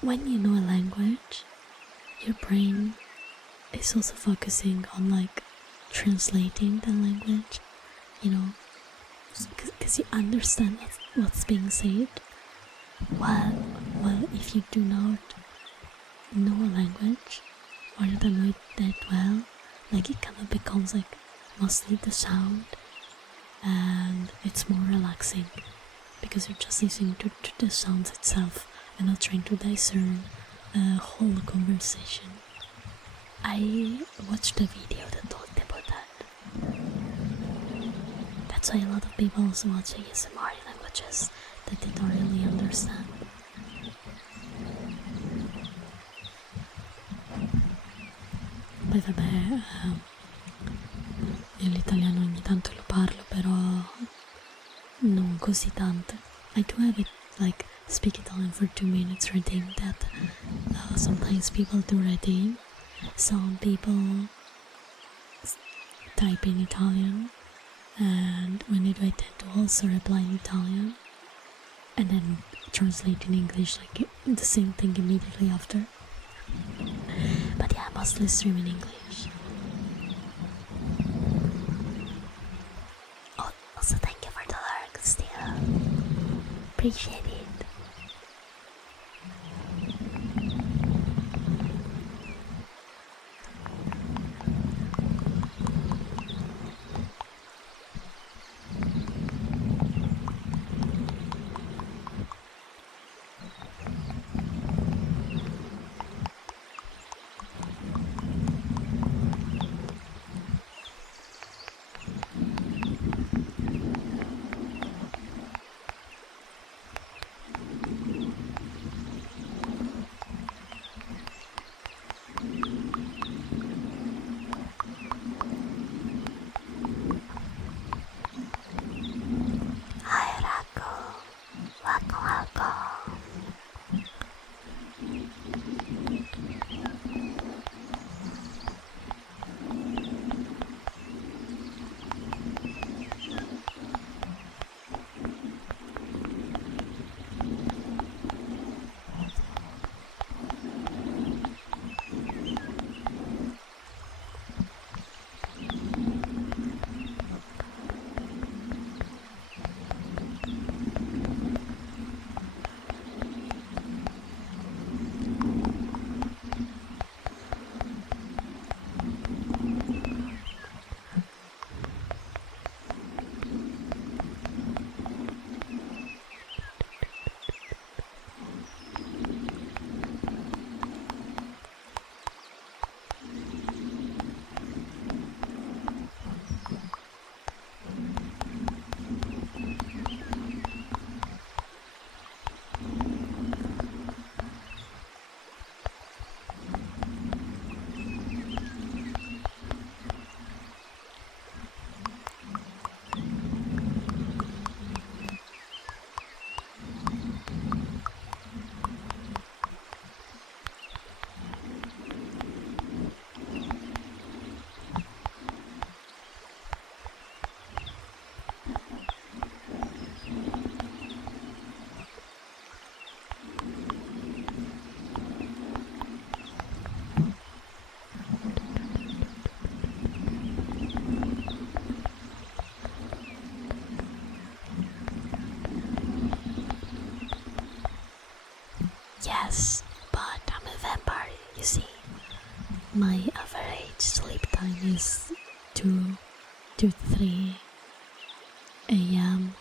when you know a language, your brain is also focusing on like translating the language, you know, because you understand what's being said. Well, if you do not know a language, or you don't know it that well, like it kind of becomes like mostly the sound, and it's more relaxing because you're just listening to the sounds itself and not trying to discern a whole conversation. I watched a video that talked about that. That's why a lot of people also watch ASMR in languages that they don't really understand. Poi vabbè, io l'italiano ogni tanto lo parlo, però non così tanto. I do have it, like, speak Italian for 2 minutes redeem that sometimes people do redeem. Some people type in Italian, and when I do, I tend to also reply in Italian and then translate in English, like the same thing immediately after. But yeah, I mostly stream in English. Oh, also thank you for the lurk, still. Appreciate it. Yes, but I'm a vampire, you see. My average sleep time is 2 to 3 a.m.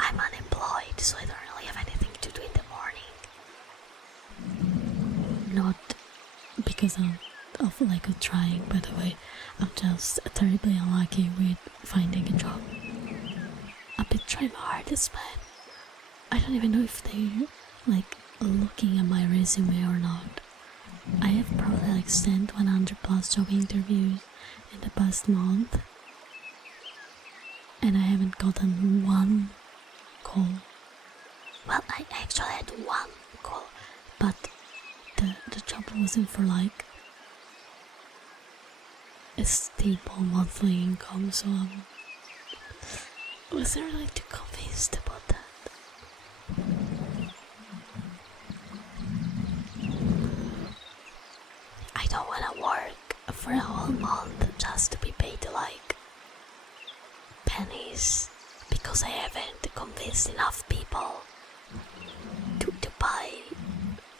I'm unemployed, so I don't really have anything to do in the morning. Not because of lack of trying, by the way. I'm just terribly unlucky with finding a job. I've been trying my hardest, man. I don't even know if they're like looking at my resume or not. I have probably like sent 100 plus job interviews in the past month, and I haven't gotten one call. Well, I actually had one call, But the job wasn't for like a stable monthly income, so I wasn't really too convinced about that. I don't want to work for a whole month just to be paid like pennies because I haven't convinced enough people to buy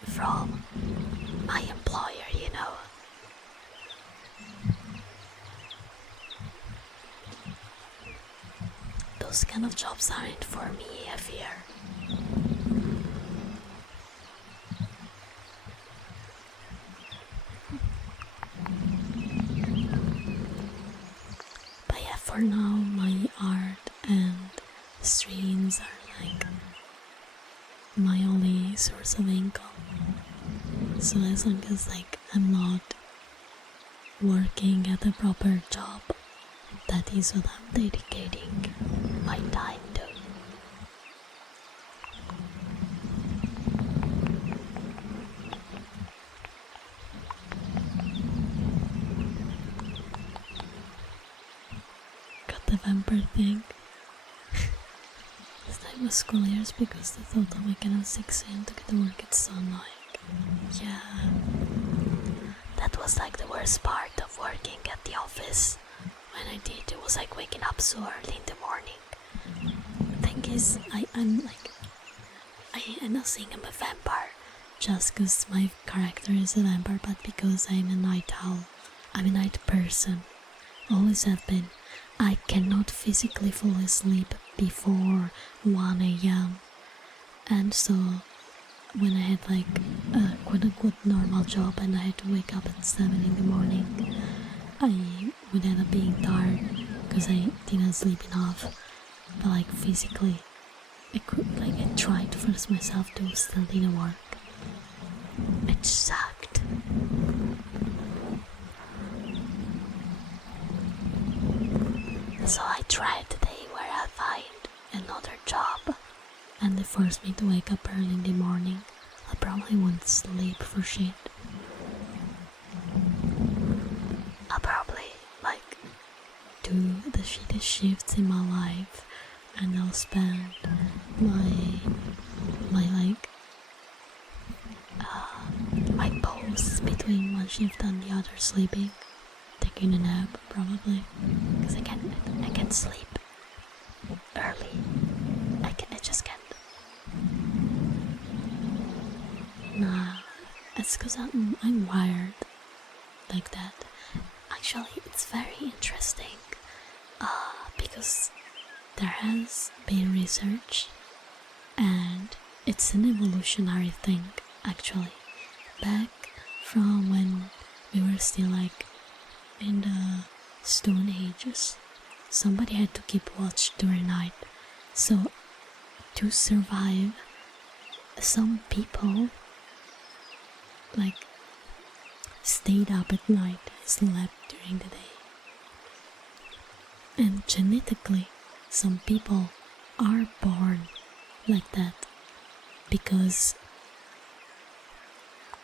from my employer, you know. Those kind of jobs aren't for me, I fear. But yeah, for now, my art and streams are like my only source of income. So as long as like I'm not working at a proper job, that is what I'm dedicating My time to. got the vampire thing. This time was school years because the thought of waking up 6 a.m. to get to work at sun, like, yeah. That was like the worst part of working at the office. When I did, it was like waking up so early in the morning. Thing is, I'm like, I'm not saying I'm a vampire just because my character is a vampire, but because I'm a night owl. I'm a night person. Always have been. I cannot physically fall asleep before 1 a.m. And so when I had like a quote unquote normal job and I had to wake up at 7 in the morning, I would end up being tired because I didn't sleep enough. But like physically, I tried to force myself to still didn't work. It sucked. So I tried the day where I find another job. And they forced me to wake up early in the morning. I probably won't sleep for shit. I'll probably like Do the shittest shifts in my life, and I'll spend my pause between one shift and the other sleeping, taking a nap probably, because I can't sleep early. I just can't. Nah, it's because I'm wired like that. Actually, it's very interesting. Because there has been research, and it's an evolutionary thing actually. Back from when we were still like in the Stone Ages, somebody had to keep watch during night. So to survive, some people like stayed up at night and slept during the day. And genetically, some people are born like that because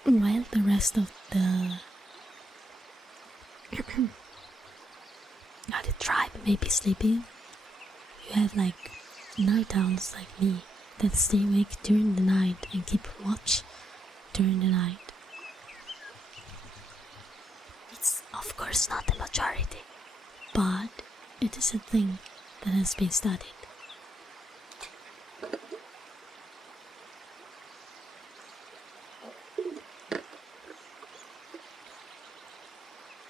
while the rest of the tribe may be sleeping, you have like night owls like me that stay awake during the night and keep watch during the night. it is a thing that has been studied.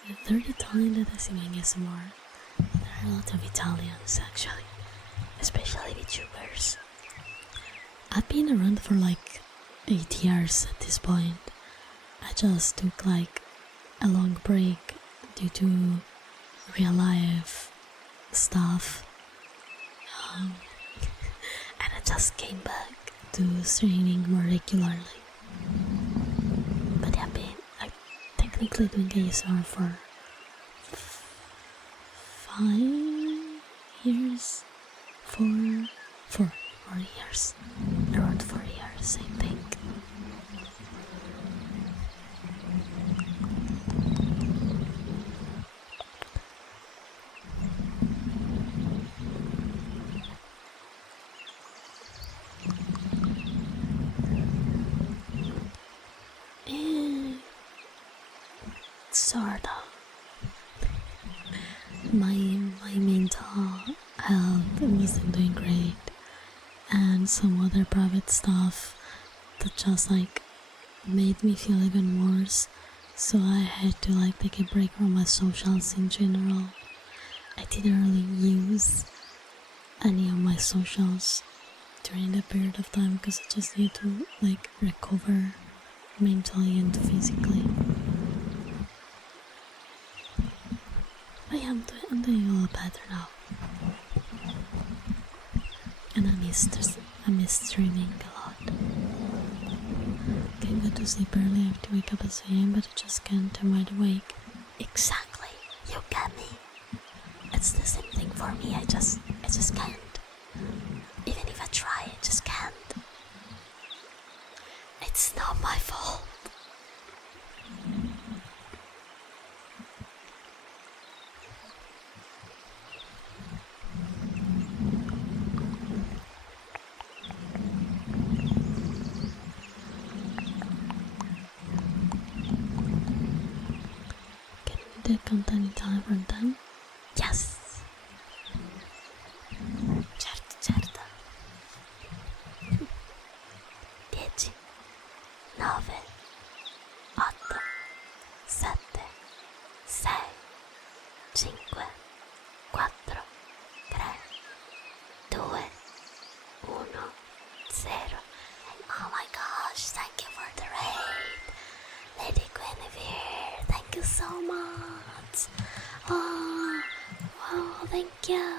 The third Italian that is singing ASMR, there are a lot of Italians actually, especially VTubers. I've been around for like 8 years at this point. I just took like a long break due to real life stuff, and I just came back to streaming more regularly. But I've been technically doing ASMR for 5 years, 4 years, around 4 years I think. Sorta. My mental health wasn't doing great, and some other private stuff that just like made me feel even worse, so I had to like take a break from my socials in general. I didn't really use any of my socials during that period of time because I just need to like recover mentally and physically. But yeah, I'm doing a lot better now, and I miss streaming a lot. Can go to sleep early, I have to wake up at 6 a.m, but I just can't. I'm wide awake. Exactly, you get me. It's the same thing for me. I just can't. Even if I try, I just can't. It's not my fault. Can we do content in time from time? Yes. Certo. 10, 9, 8, 7, 6, 5, 4, 3, 2, 1, 0. Oh my gosh, thank you for the raid. Lady Guinevere, thank you so much. Oh, wow, thank you.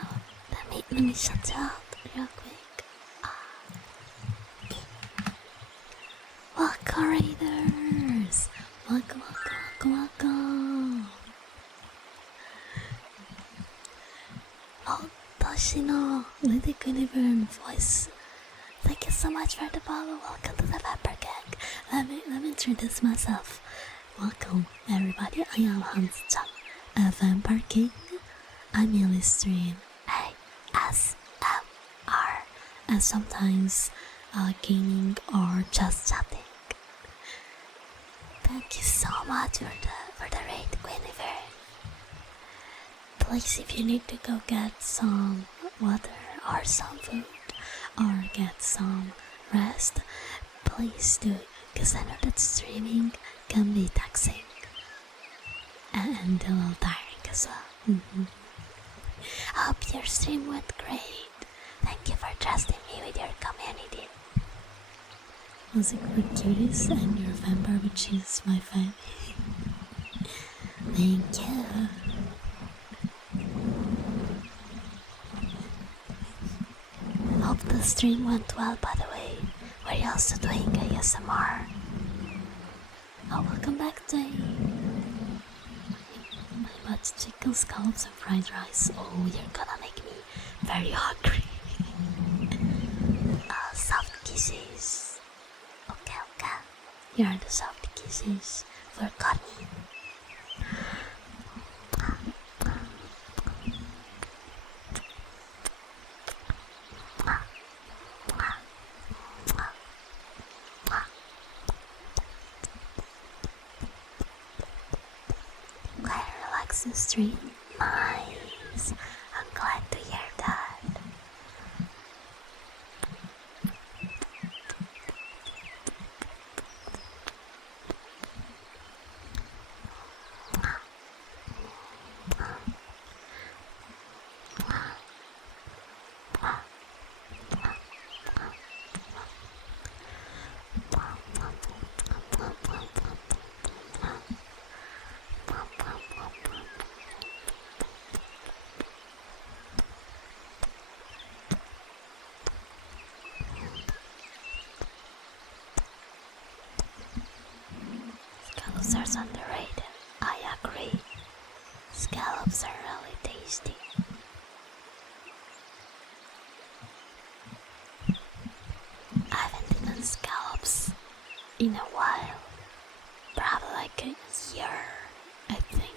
Let me shut you out real quick. Welcome raiders. Welcome. Oh, Toshino, Lady Guinevere voice. Thank you so much for the follow. Welcome to the Pepper Gang. Let me introduce myself. Welcome everybody. I am Hanzo-Chan, a vampire king. I mainly stream ASMR and sometimes gaming or just chatting. Thank you so much for the raid, Guinevere. Please, if you need to go get some water or some food or get some rest, please do, because I know that streaming can be taxing and a little tiring as well. I hope your stream went great. Thank you for trusting me with your community. Music for cuties and your vampire, which is my fave. Thank you. Hope the stream went well, by the way. Were you also doing ASMR? Oh, welcome back, Jay. My butt chicken scallops and fried rice. Oh, you're gonna make me very hungry. Soft kisses. Okay. Here are the soft kisses for Connie. Quite a relaxing stream. Nice. I'm scallops underrated. I agree. Scallops are really tasty. I haven't eaten scallops in a while. Probably like a year, I think.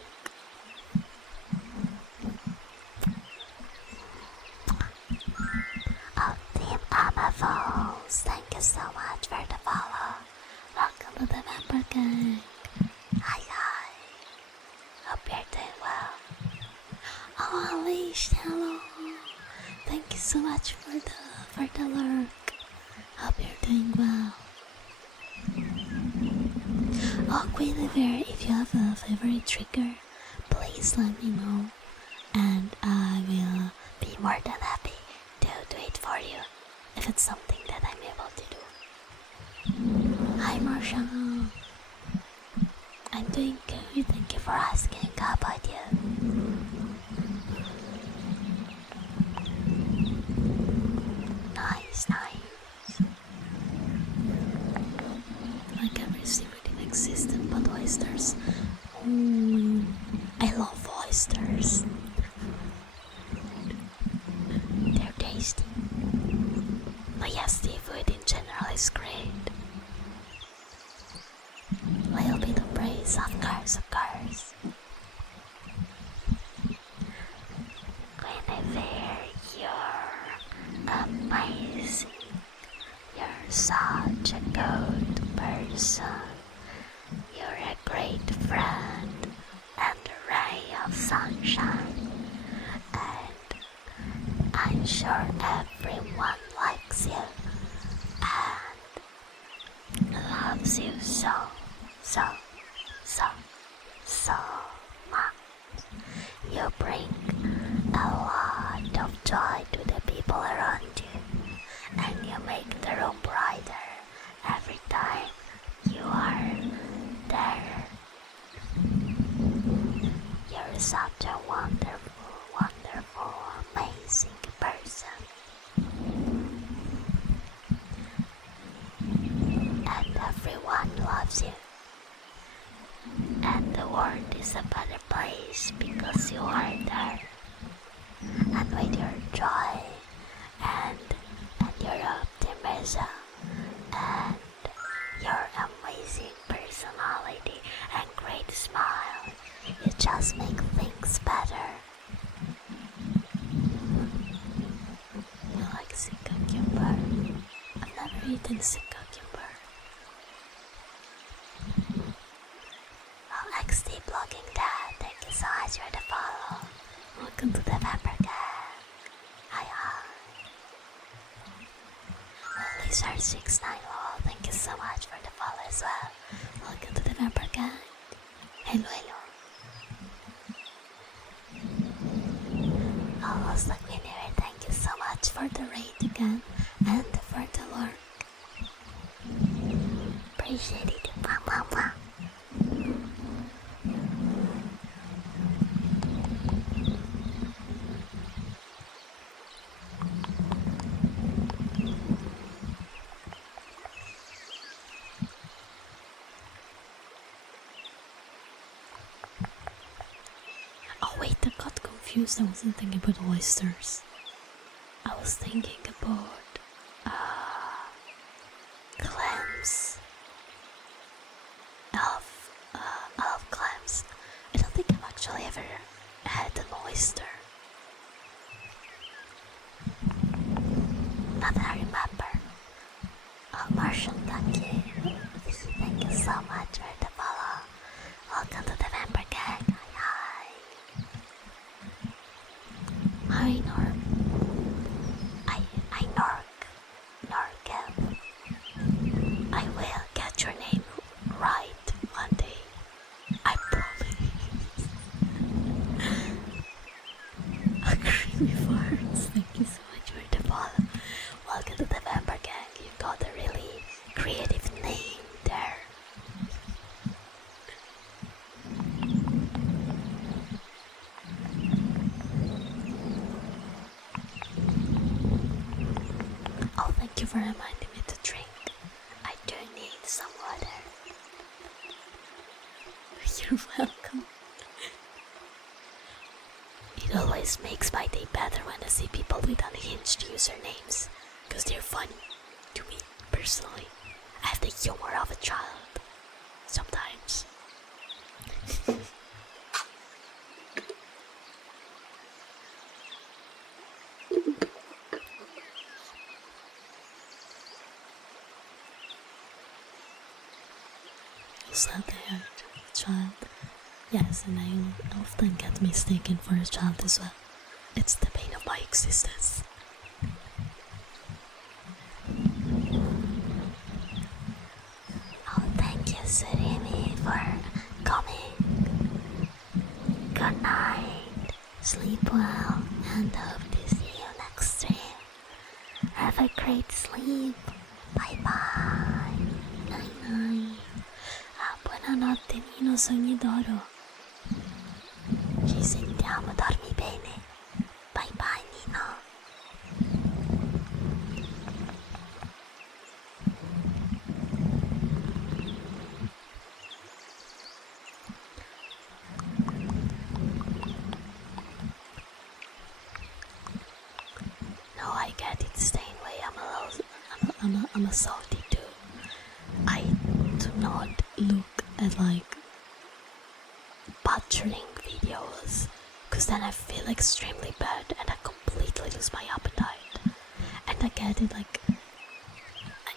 Oh, Team Amavos, thank you so much for the follow. Welcome to the member gang. Hi, hi. Hope you're doing well. Oh, Alish, hello. Thank you so much for the lurk. Hope you're doing well. Oh, Guinevere, if you have a favorite trigger, please let me know, and I will be more than happy to do it for you if it's something that I'm able to do. Hi, Marshall. I'm doing good. Thank you for asking. How about you? Nice, nice. Like every seafood in existence but oysters. I love oysters. They're tasty. But yes, seafood in general is great. Little bit of praise, of course, of course. Guinevere, you're amazing. You're such a good person. You're a great friend and a ray of sunshine. And I'm sure everyone likes you and loves you so much. You bring a lot of joy to the people around you, and you make the room brighter every time you are there. You're such a wonderful, amazing person. And everyone loves you. And the world is a better place because you are there. And with your joy and your optimism and your amazing personality and great smile, you just make things better. You like sea cucumber? I've never eaten sea cucumber. Oh, XD blogging dad, thank you so much for the follow. Welcome to the Vapor Gang. Hi, hi. Lizard69 lol, thank you so much for the follow as well. Welcome to the Vapor Gang. Hello, hello. Almost like Winner, thank you so much for the raid again and for the lurk. Appreciate it. Mwah, mwah, mwah. Oh wait, I got confused. I wasn't thinking about oysters. I was thinking about clams. I love clams. I don't think I've actually ever had an oyster. Not that I remember. Oh, Martian Ducky, thank you so much for the follow. Welcome to the Vampire Gang. Hi, hi. Hi, Nork. I Nork. I will get your name right one day. I promise. You're welcome. It always makes my day better when I see people with unhinged usernames, because they're funny to me personally. I have the humor of a child sometimes. Also, they are a child. Yes, and I often get mistaken for a child as well. It's the pain of my existence. Oh, thank you, Surimi, for coming. Good night. Sleep well, and hope to see you next stream. Have a great sleep. Bye bye. Night night. Buonanotte, Nino Sognidoro. Ci sentiamo, dormi bene. Bye bye, Nino. No, I get it, Steinway. I'm a salty too. I do not look at like butchering videos, because then I feel extremely bad and I completely lose my appetite. And I get it, like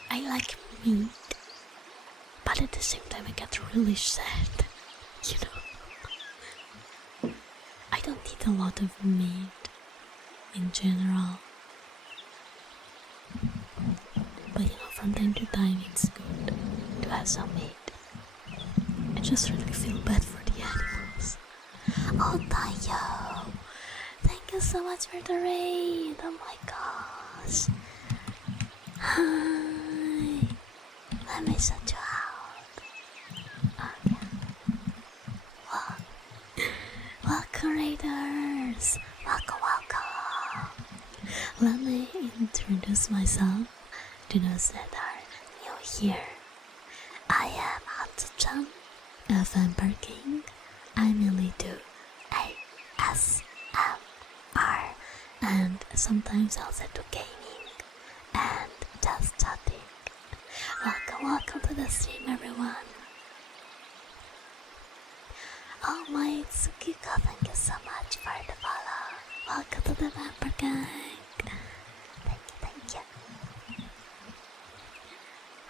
I like meat, but at the same time I get really sad, you know. I don't eat a lot of meat in general, but you know, from time to time it's good to have some meat. I just really feel bad for the animals. Oh, Tayo. Thank you so much for the raid. Oh my gosh. Hi. Let me shut you out. Okay. Welcome, raiders. Welcome. Let me introduce myself to those that are new here. I am Hanzo-Chan. A vampire king. I mainly do ASMR. and sometimes also do gaming. And just chatting. Welcome to the stream, everyone. Oh my Tsukiko, thank you so much for the follow. Welcome to the Vampire Gang. Thank you.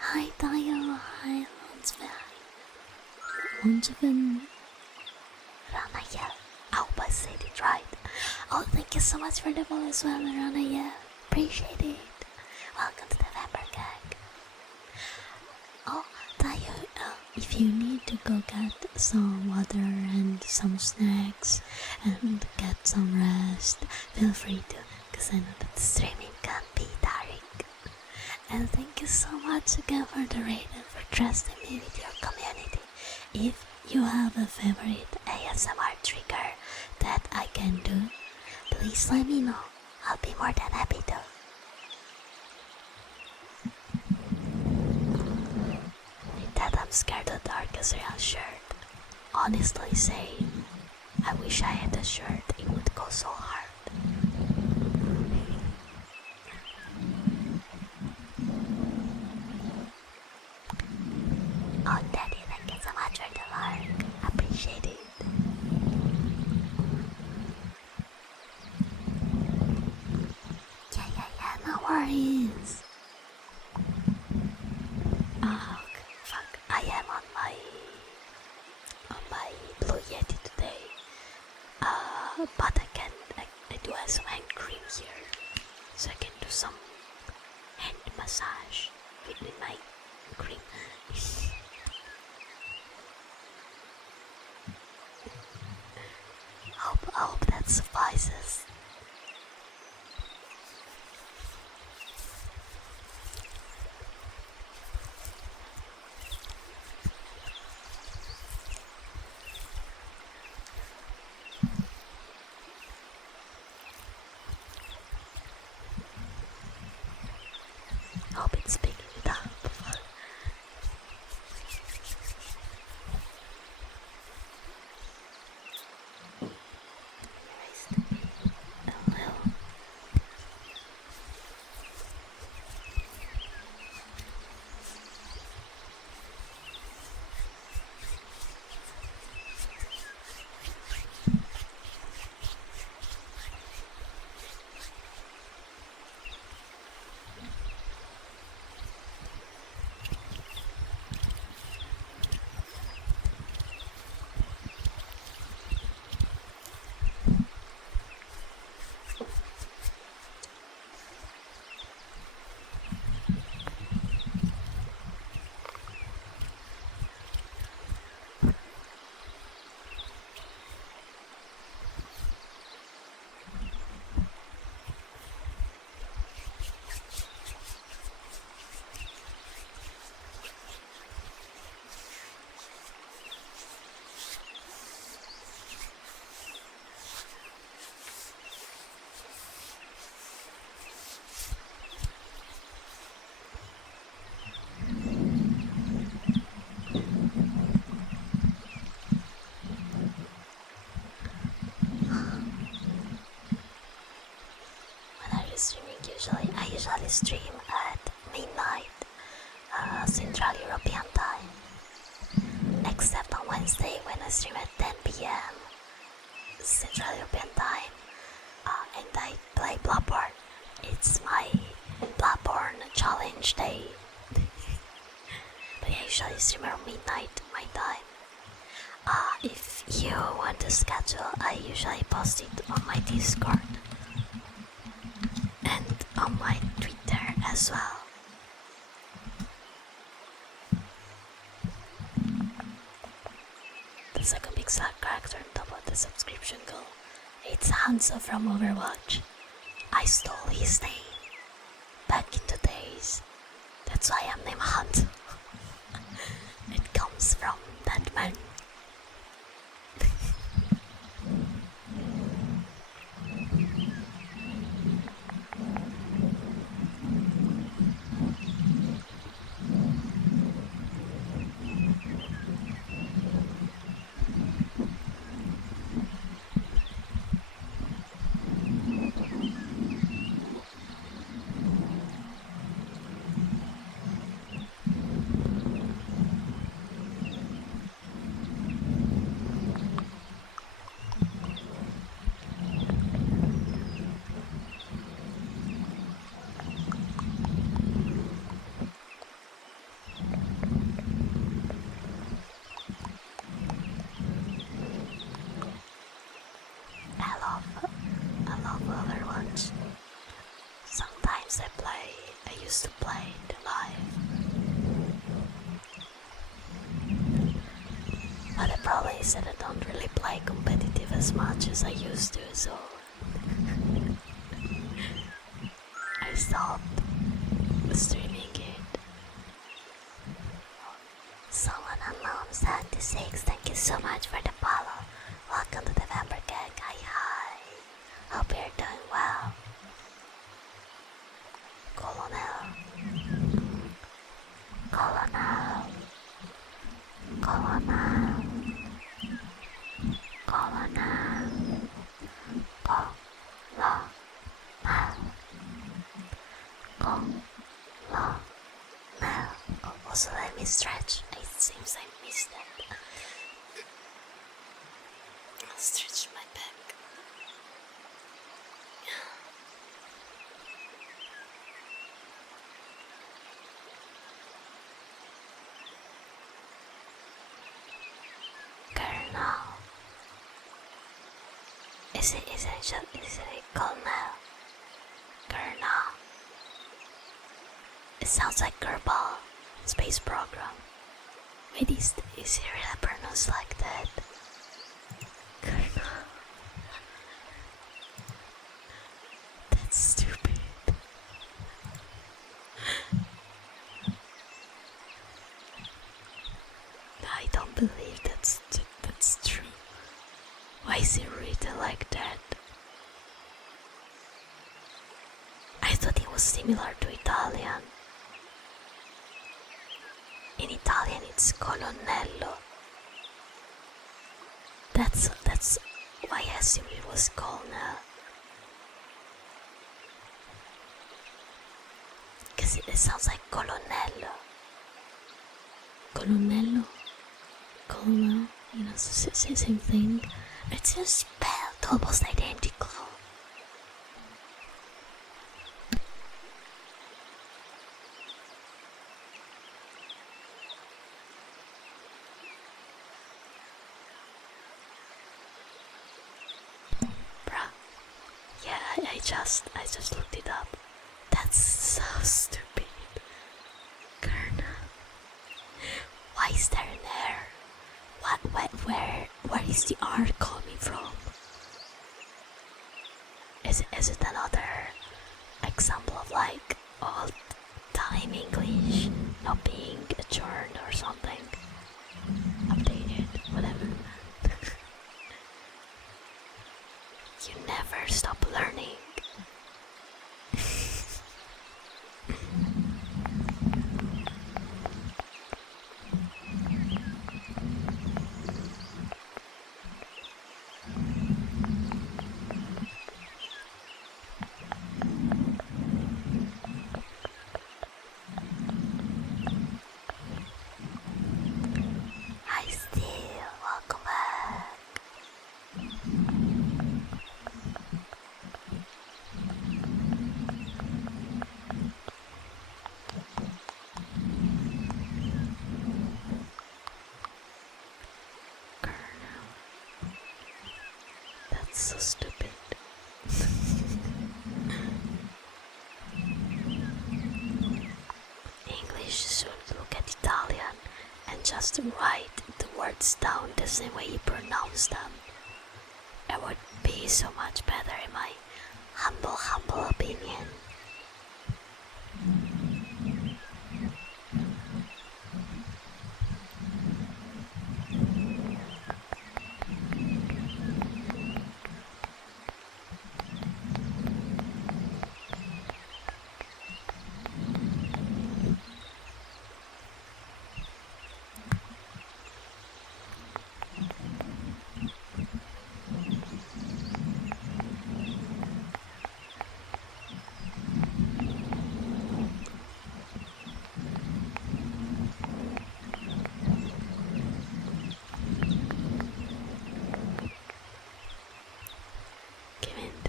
Hi Tayo, hi Lonsven. Ranayel. I hope I said it right. Oh, thank you so much for the follow as well, Ranayel. Appreciate it. Welcome to the Vampire Gang. Oh, Tayo, if you need to go get some water and some snacks and get some rest, feel free to, because I know that Streaming can be tiring. And thank you so much again for the raid and for trusting me with your community. if you have a favorite ASMR trigger that I can do, please let me know. I'll be more than happy to. With that, I'm scared of dark as a real shirt. Honestly saying, I wish I had a shirt, it would go so hard. Oh, Daddy, thank you so much for the lark. Appreciate it. Yeah, no worries. Ah, Fuck, I am on my Blue Yeti today. But I do have some hand cream here, so I can do some hand massage with my cream. I hope that suffices. Hope it's picking it up. Central European time, except on Wednesday when I stream at 10 p.m. Central European time, and I play Bloodborne. It's my Bloodborne challenge day. But I usually stream around midnight my time. If you want to schedule, I usually post it on my Discord and on my Twitter as well. The second big Slack character on top of the subscription goal. It's Hanzo from Overwatch. I stole his name back in the days. That's why I'm named Hanzo. It comes from that man. I love Overwatch. Sometimes I used to play it live. But the problem is that I don't really play competitive as much as I used to, so I stopped streaming it. Someone unknown 76, thank you so much for the follow. Welcome to the Vampire Gang. Hi. Hope you're doing well. Colonel. Colonel. Colonel. Colonel. Colonel. Colonel. Also, let me stretch. It seems I missed that. I'll stretch my back. Colonel. Is it Colonel? Colonel. It sounds like Kerbal, space program. Wait, is it really pronounced like that? Colonel. That's stupid. I don't believe that's true. Why is it written like that? I thought it was similar to Italian. In Italian it's colonnello. That's why I assumed it was colonel. Because it sounds like colonnello. Colonnello? Colonel? You know, same thing. It's just spelled almost identical. I just looked it up. That's so stupid. Colonel. Why is there an error? Where is the R coming from? Is it another example of like old time English not being adjourned or something? Updated, whatever. You never stop learning. so stupid. English should look at Italian and just write the words down the same way you pronounce them. It would be so much better in my humble opinion.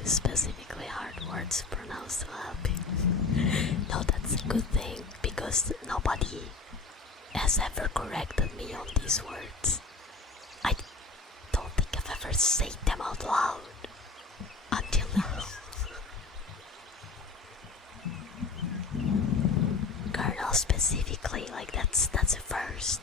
Specifically hard words pronounced well. No, that's a good thing because nobody has ever corrected me on these words. I don't think I've ever said them out loud until now. Colonel specifically, like that's a first.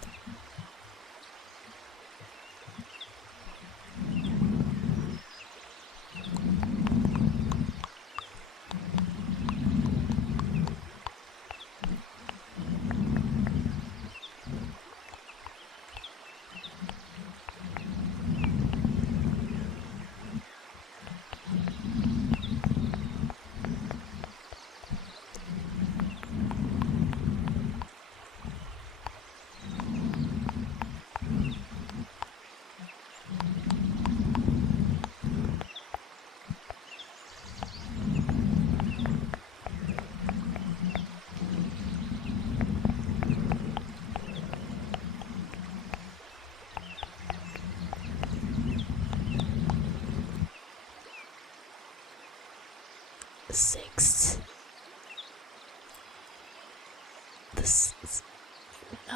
Six.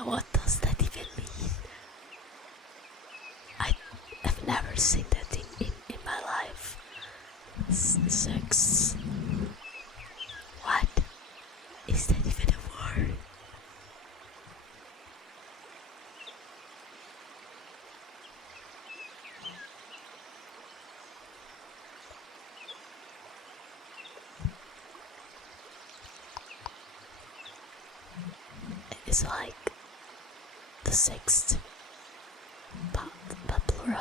What does that even mean? I've never seen that in my life. Six. What? Is that even a word? It's like the sixth, but plural.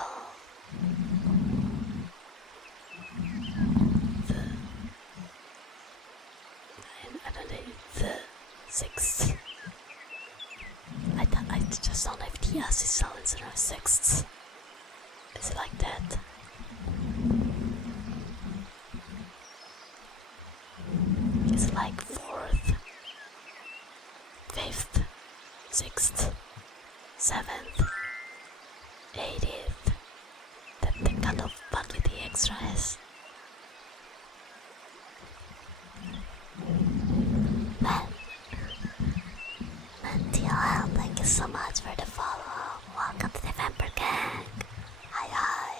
I don't know, the sixth. I just don't know if the S is silent or sixths. Is it like that? It's like fourth, fifth, sixth, seventh, eighth. That kind of but with the extra S. Man, TLL, thank you so much for the follow. Welcome to the Vampire Gang. Hi.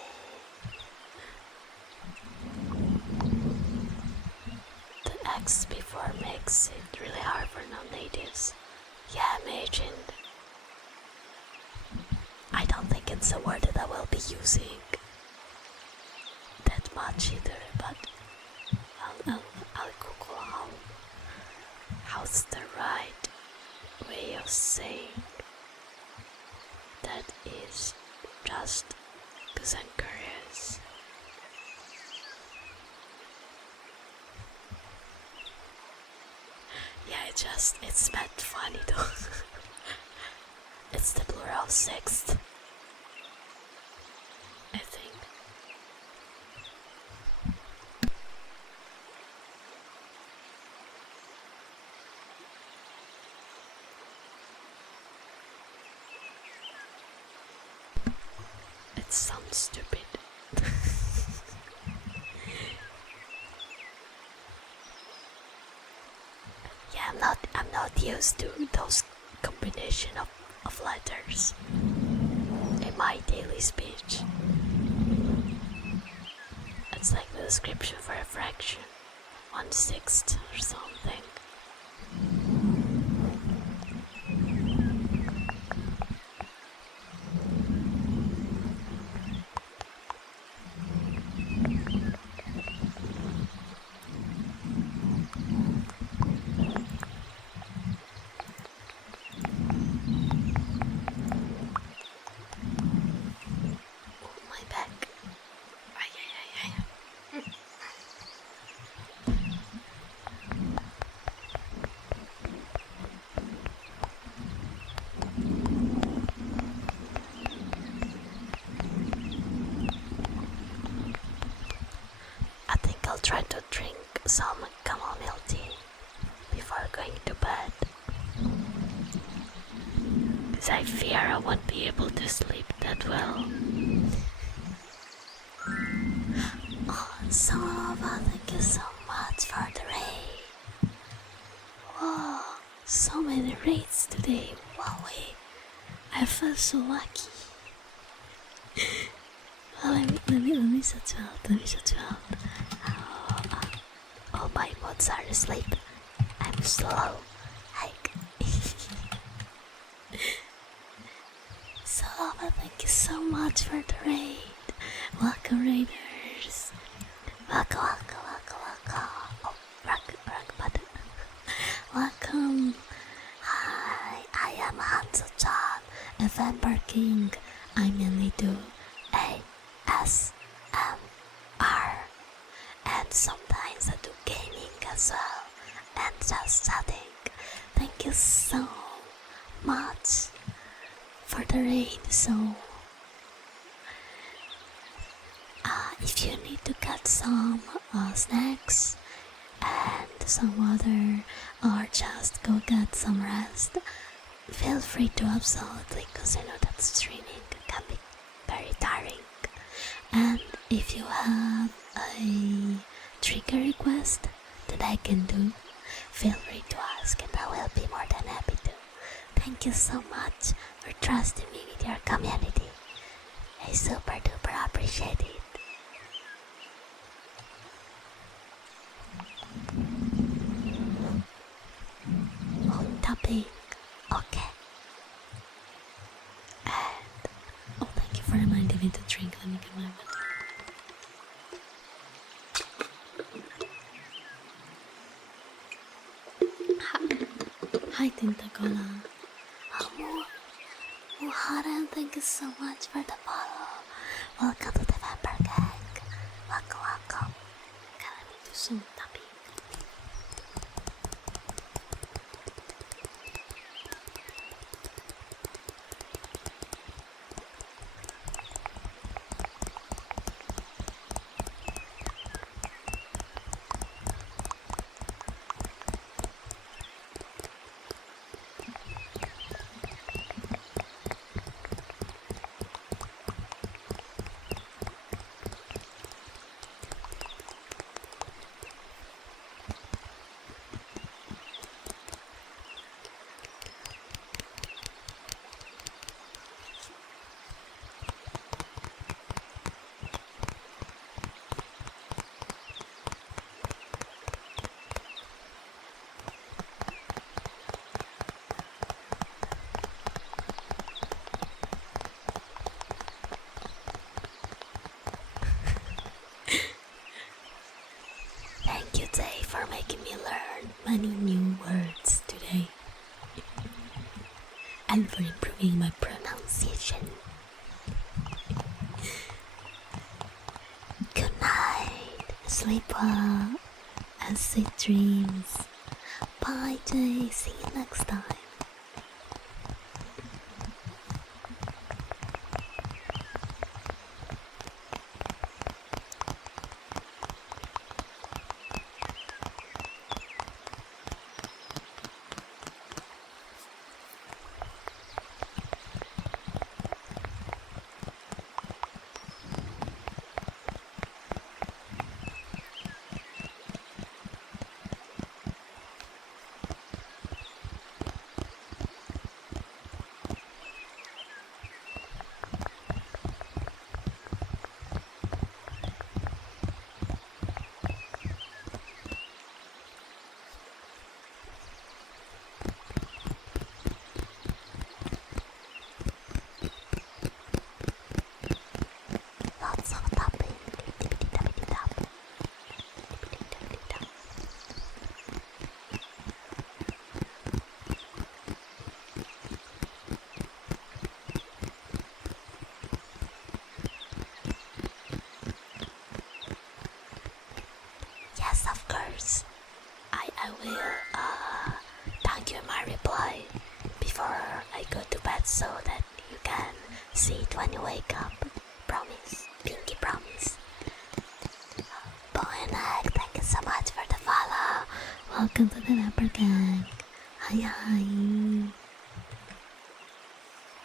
The X before makes it really hard for non-natives. Yeah, imagine. I don't think it's a word that I will be using that much either, but I'll Google how's the right way of saying that is, just because I'm curious. Yeah, it's bad funny though. It's the plural sixth, I think. It sounds stupid. Yeah, I'm not used to those combination of letters in my daily speech. It's like the description for a fraction. 1/6 or something. My back. Ay, ay, ay, ay. I think I'll try to drink some chamomile tea before going to bed. Because I fear I won't be able to sleep that well. Oh, Sava, thank you so much for the raid. Whoa, so many raids today. Wow, I feel so lucky. Well, let me shut you out. Let me shut you out. All my mods are asleep. I'm slow. Like. Sava, thank you so much for the raid. Welcome, raiders. Welcome, welcome, welcome, welcome. Oh, rock button. Welcome. Hi, I am Hanzo-Chan, a vampire king. I mainly do ASMR, and sometimes I do gaming as well, and just chatting. Thank you so much for the raid. So, if you need to get some snacks and some water, or just go get some rest, feel free to absolutely, because I know that streaming can be very tiring. And if you have a trigger request that I can do, feel free to ask and I will be more than happy to. Thank you so much for trusting me with your community. I super duper appreciate it. Oh, tapping. Okay. And oh, thank you for reminding me to drink. Let me get my water. Hi, Tinta Cola. Muharam, thank you so much for the follow. Welcome to the Vampire Gang. Welcome, welcome. Okay, let me do some tapping. Thank you, Tay, for making me learn many new words today. And for improving my pronunciation. Good night. Sleep well and sweet dreams. Bye, Jay. See you next time. so that you can see it when you wake up. Promise. Pinky promise. Boy and Egg, thank you so much for the follow. Welcome to the Rapper Gang. Hi, hi.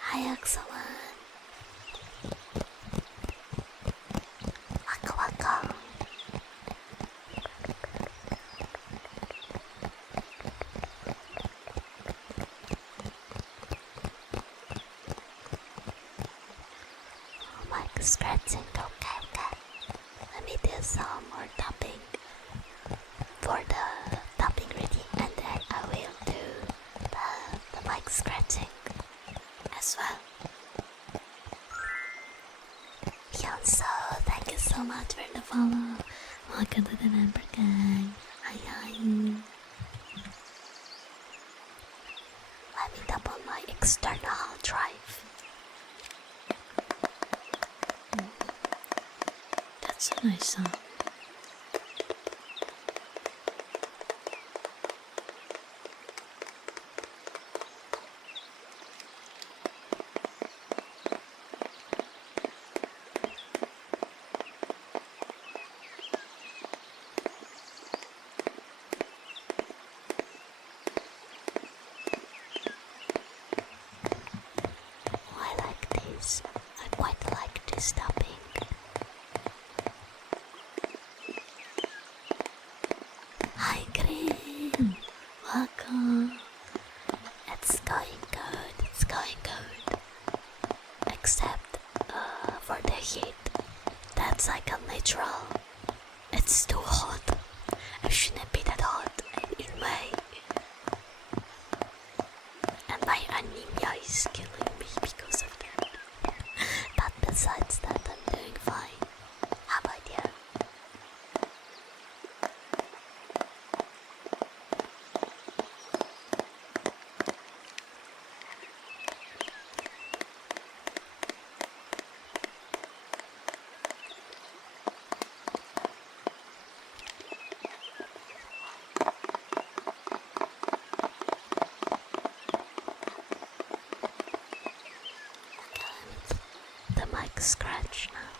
Hi, excellent. Waka waka. Mic scratching, okay. Let me do some more tapping for the tapping ready, and then I will do the mic scratching as well. Hanzo, thank you so much for the follow. Welcome to the member gang. Hi. Let me tap on my external drive. That's a nice sound. I like this. I quite like this tapping. Hi Green, welcome. It's going good. Except for the heat. That's like a natural. It's too hot. It shouldn't be that hot in May. And my anemia is killing me because of that. But besides that, I'm doing fine. How about you? The mic scratch now.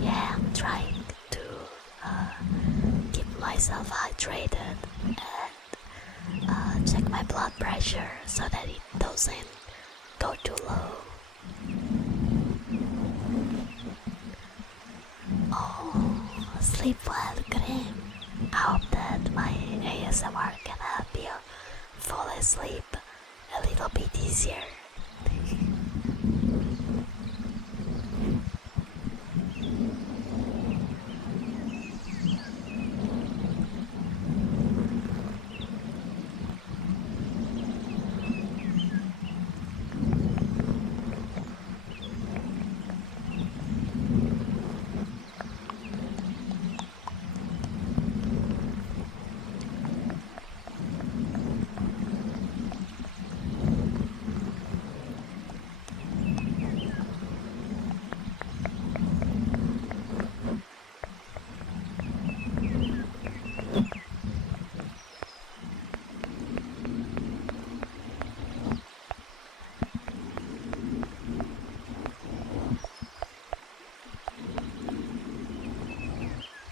Yeah, I'm trying to keep myself hydrated and check my blood pressure so that it doesn't go too low. Oh, sleep well, Grim. I hope that my ASMR can help you fall asleep a little bit easier.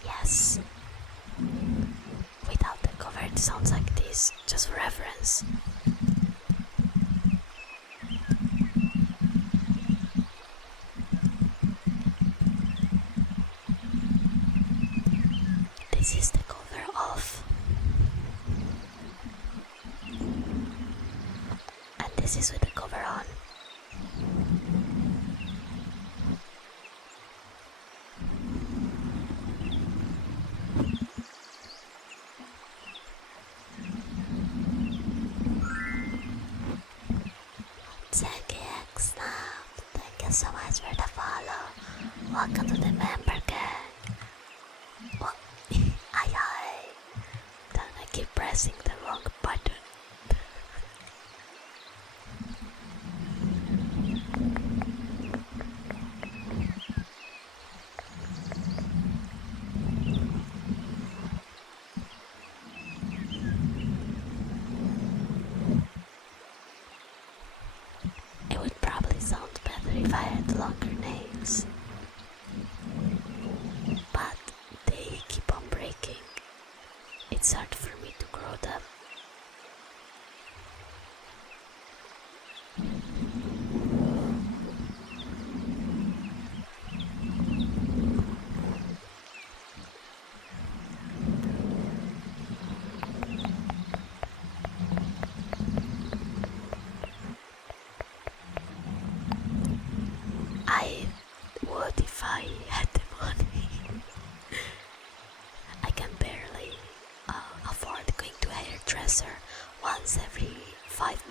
Yes. Without the cover, it sounds like this, just for reference. This is the cover off. And this is with the cover on. ZKX Snap, thank you so much for the follow. Welcome to the member gang. What? Aye. Don't I keep pressing the wrong button.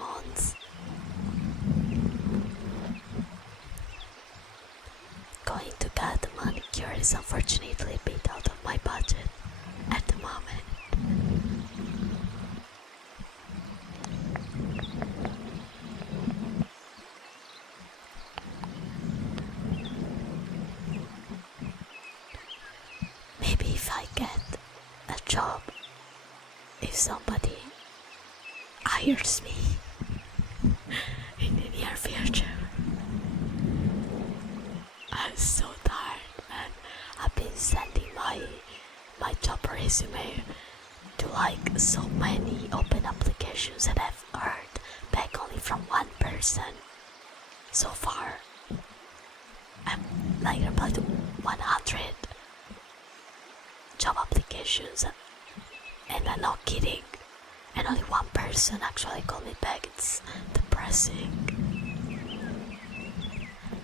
months. Going to get a manicure is unfortunately a bit out of my budget at the moment. Maybe if I get a job, if somebody hires me in the near future. I'm so tired, man. I've been sending my job resume to like so many open applications, and I've heard back only from one person so far. I'm like replied to 100 job applications, and I'm not kidding. And only one person actually called me back. It's depressing.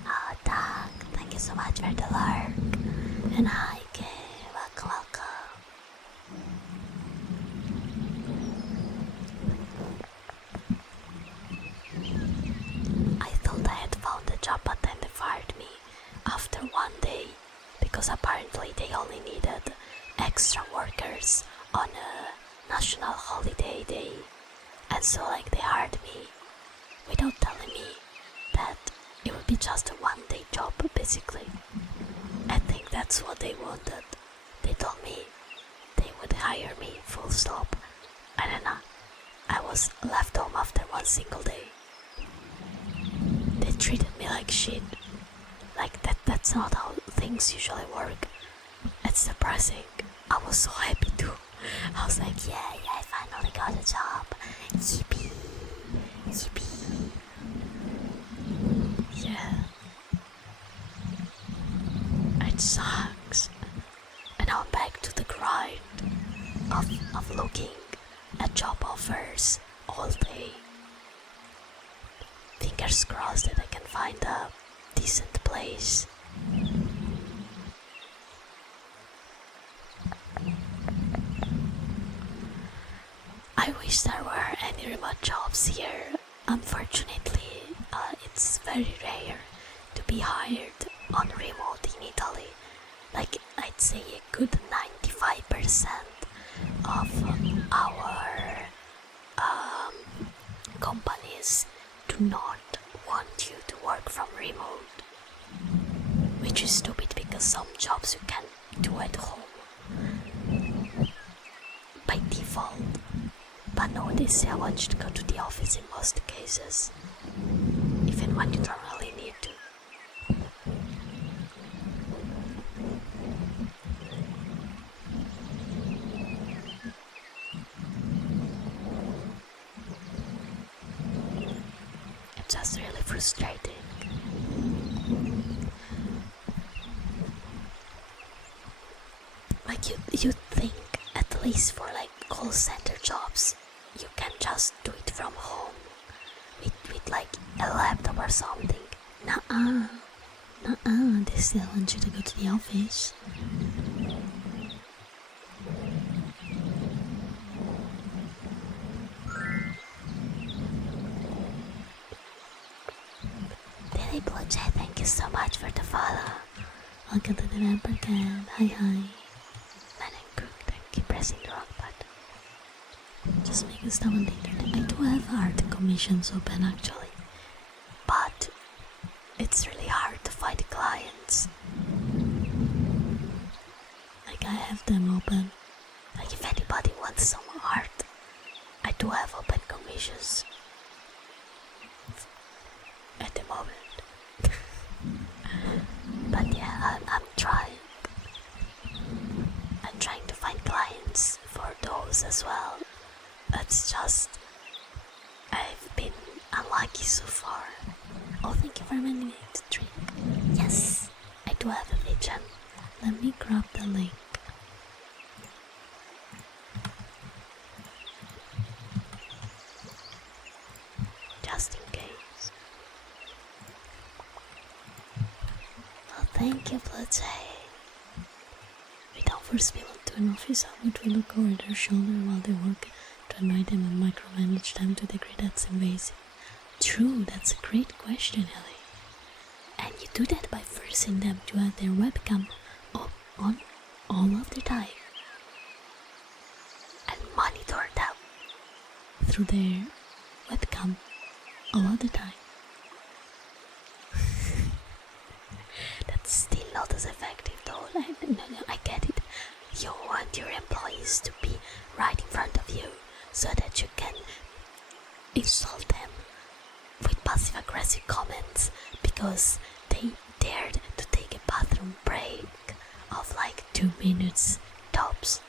Oh, Doug, thank you so much for the lurk. And hi, Kay, welcome. I thought I had found a job, but then they fired me after one day because apparently they only needed extra workers on a national holiday day, and so like they hired me without telling me that it would be just a one-day job basically. I think that's what they wanted. They told me they would hire me full stop, and then I was left home after one single day. They treated me like shit. Like that's not how things usually work. It's depressing. I was so happy too. I was like, yeah, I finally got a job. Yippee. Yeah. It sucks. And now I'm back to the grind of looking at job offers all day. Fingers crossed that I can find a decent place. I wish there were any remote jobs here. Unfortunately, it's very rare to be hired on remote in Italy. Like, I'd say a good 95% of our companies do not want you to work from remote, which is stupid because some jobs you can do at home by default. But no, they say I want you to go to the office in most cases, even when you don't really need to. It's just really frustrating. Like you think at least for like call center jobs you can just do it from home with like a laptop or something. Nuh-uh, they still want you to go to the office. Lily Blue Jay, thank you so much for the follow. Welcome to the member camp. Hi. Man and Cook, thank you pressing the wrong button. Just make us down later. I do have art commissions open actually, but it's really hard to find clients. Like I have them open. Like if anybody wants some art, I do have open commissions at the moment. But yeah, I'm trying. I'm trying to find clients for those as well. It's just I've been unlucky so far. Oh, thank you for reminding me to drink. Yes, I do have a vision. Let me grab the link. Just in case. Well, thank you, Bloodjay. Without force people to an office, how would we look over their shoulder while they work to annoy them and micromanage them to a degree that's invasive? True, that's a great question, Ellie. And you do that by forcing them to have their webcam up on all of the time and monitor them through their webcam all of the time. That's still not as effective though. No, I get it. You want your employees to be right in front of you so that you can insult them with passive aggressive comments because they dared to take a bathroom break of like 2 minutes tops.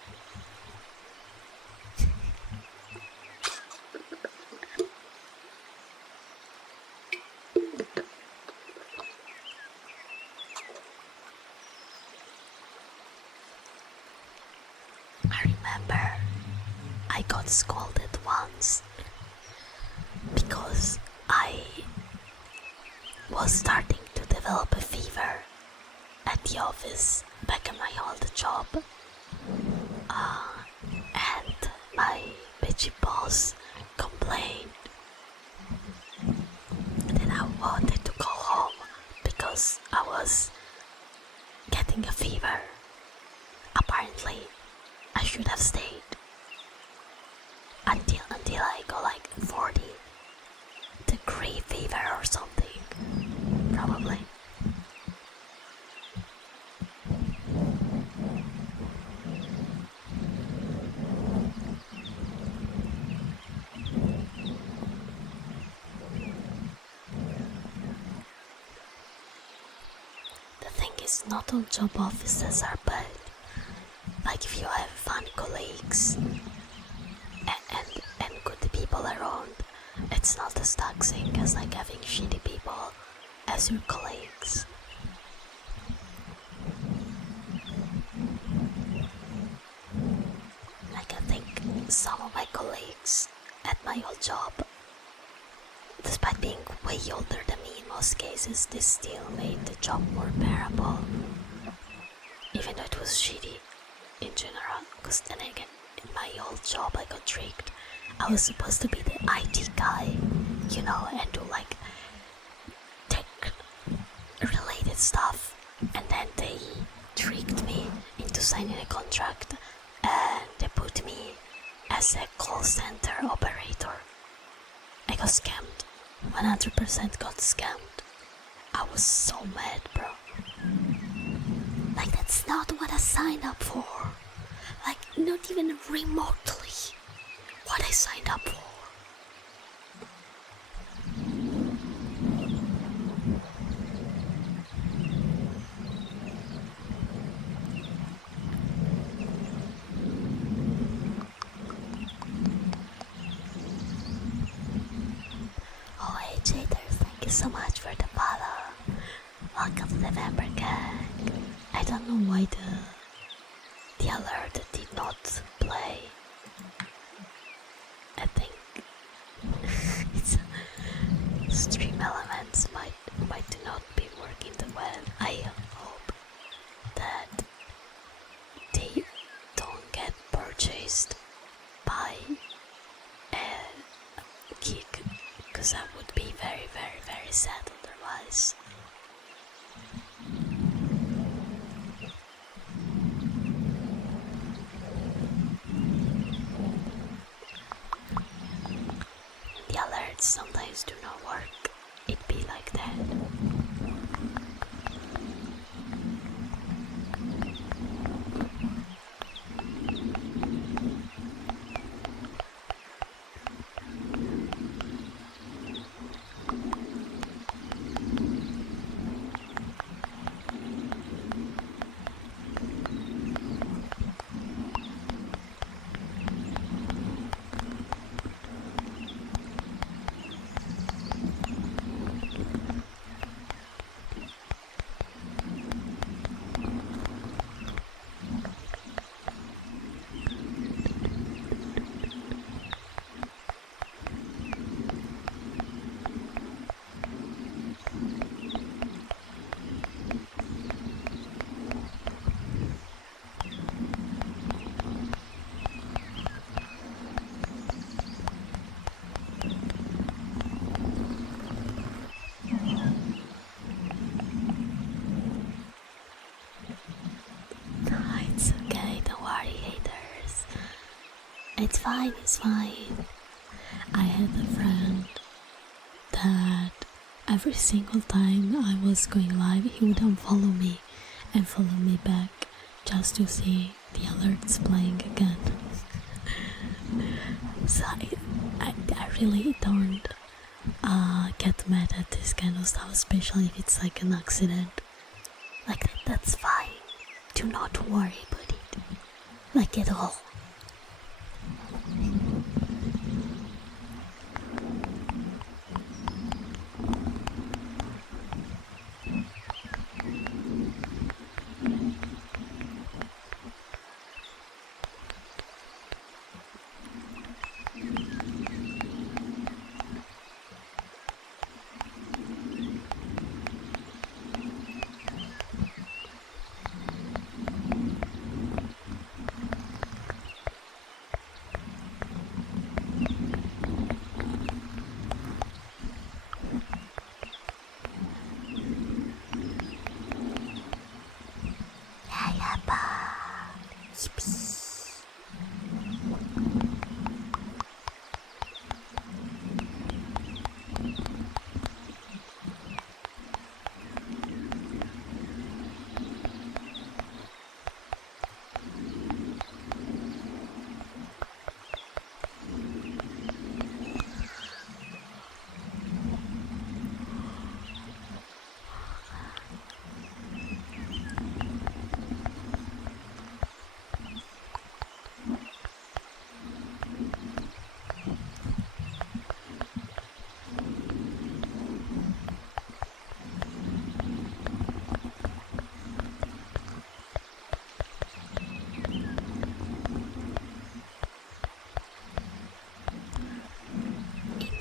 I remember I got scolded once because I was starting to develop a fever at the office back at my old job. And my bitchy boss complained that I wanted to go home because I was getting a fever. Apparently, I should have stayed until I got like 40-degree fever or something, probably. The thing is, not all job offices are bad. Like if you have fun colleagues and good people around, it's not as taxing as like having shitty people as your colleagues. Like I think some of my colleagues at my old job, despite being way older than me in most cases, they still made the job more bearable. Even though it was shitty in general, because then again, in my old job I got tricked. I was supposed to be the IT guy, you know, and do like tech related stuff, and then they tricked me into signing a contract and they put me as a call center operator. I got scammed. 100% got scammed. I was so mad, bro. Like, that's not what I signed up for. Like, not even remotely what I signed up for. Oh, hey, Jaders, thank you so much for the follow. Welcome to the Vampire Gang. I don't know why the alert did not play. I think it's stream elements might not be working the well. I hope that they don't get purchased by a geek, because I would be very, very, very sad otherwise. The alerts sometimes do not work. It be like that. It's fine, it's fine. I had a friend that every single time I was going live, he would unfollow me and follow me back just to see the alerts playing again. So I really don't get mad at this kind of stuff, especially if it's like an accident. Like that's fine. Do not worry about it. Like at all.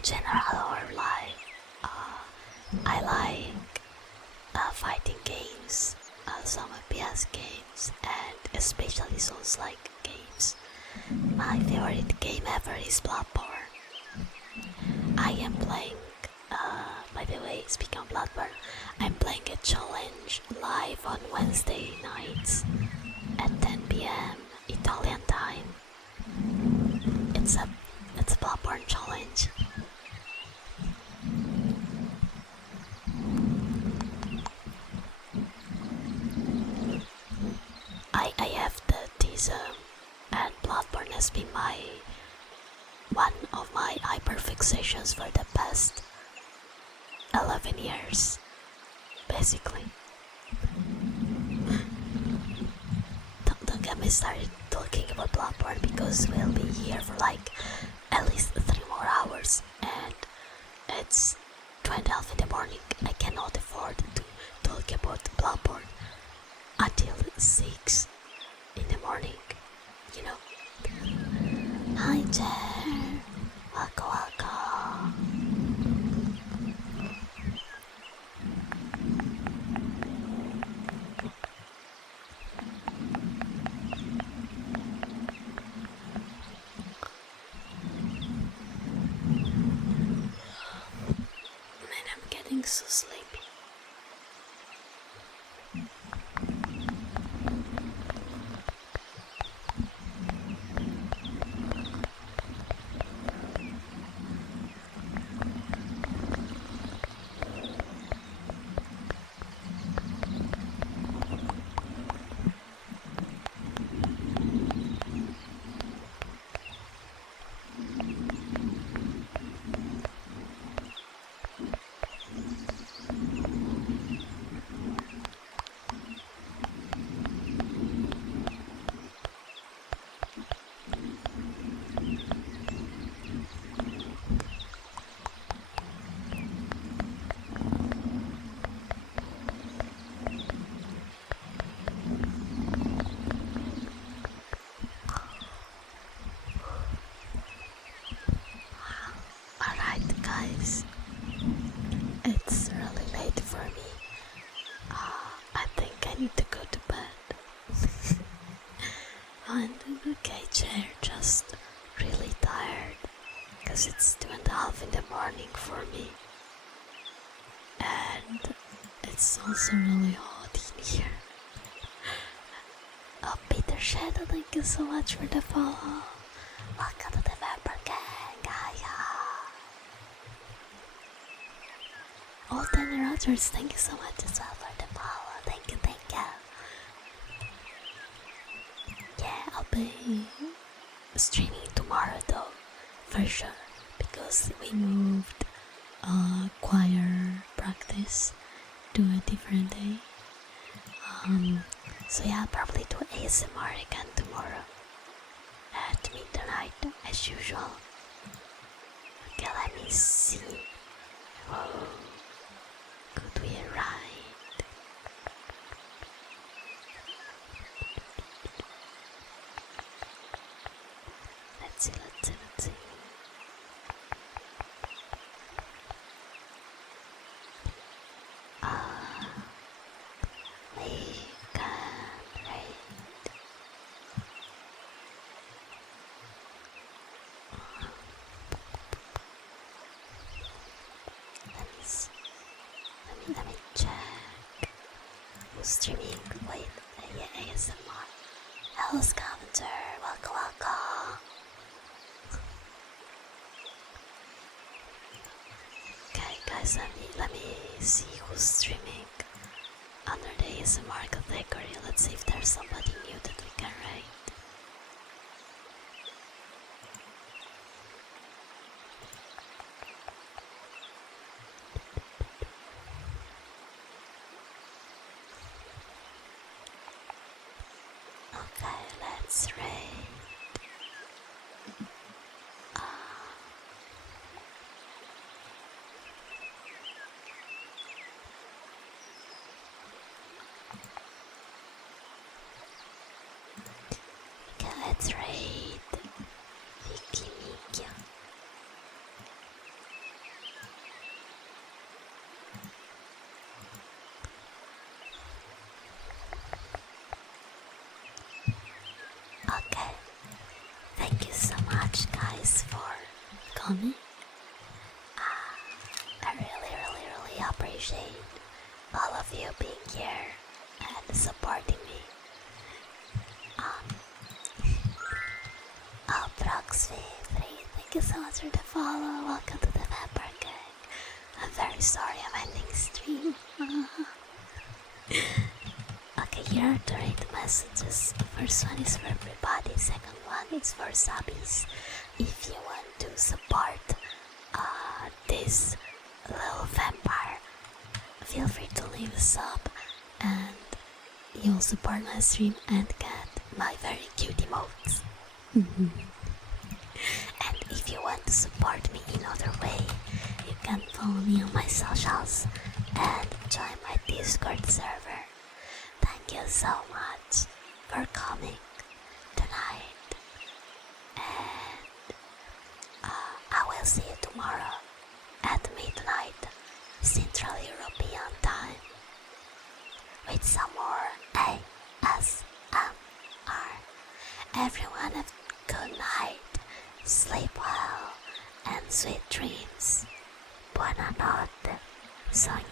General or life, I like fighting games, some FPS games, and especially Souls-like games. My favorite game ever is Bloodborne. I am playing, by the way, speaking of Bloodborne, I'm playing a challenge live on Wednesday nights at 10 p.m. Italian time. It's a Bloodborne challenge. I have the autism, and Bloodborne has been one of my hyperfixations for the past 11 years, basically. Don't get me started talking about Bloodborne because we'll be here for like at least 3 more hours, and it's 12 in the morning. I cannot afford to talk about Bloodborne until 6 in the morning, you know. Hi Jer, welcome. Man, I'm getting so sleepy. Alright guys, it's really late for me. I think I need to go to bed. I'm doing okay, Chair, just Really tired because it's 2:30 in the morning for me. and it's also really hot in here. Oh, Peter Shadow, thank you so much for the follow. Welcome to the Vampire Gang. Hiya. Oh, Danny Rogers, thank you so much as well for the follow. Thank you, thank you. Yeah, I'll be streaming tomorrow though, for sure, because we moved choir practice to a different day. So yeah, I'll probably do ASMR again tomorrow at midnight as usual. Okay, let me see. Oh, could we ride? Let's see. We can ride. Let me see. Let me check. Who's streaming? Wait, yeah, ASMR. Hello, Scavenger. Welcome. Okay, guys, let me see who's streaming under the ASMR category. Let's see if there's somebody new that we can rate. Okay, let's rate. Okay, let's rate Vicky Mikia. Okay, thank you so much, guys, for coming. I really appreciate all of you being here and supporting me. Proxy3, thank you so much for the follow. Welcome to the Vampire Gang. I'm very sorry I'm ending stream. Okay, here are the rate messages. The first one is for everybody, second one is for subbies. If you want to support this little vampire, feel free to leave a sub and you'll support my stream and get my very cute emotes. And if you want to support me in other way, you can follow me on my socials and join my Discord server. Thank you so much for coming tonight, and I will see you tomorrow at midnight Central European time with some more ASMR. Everyone have a good night, sleep well, and sweet dreams. Buonanotte, sogni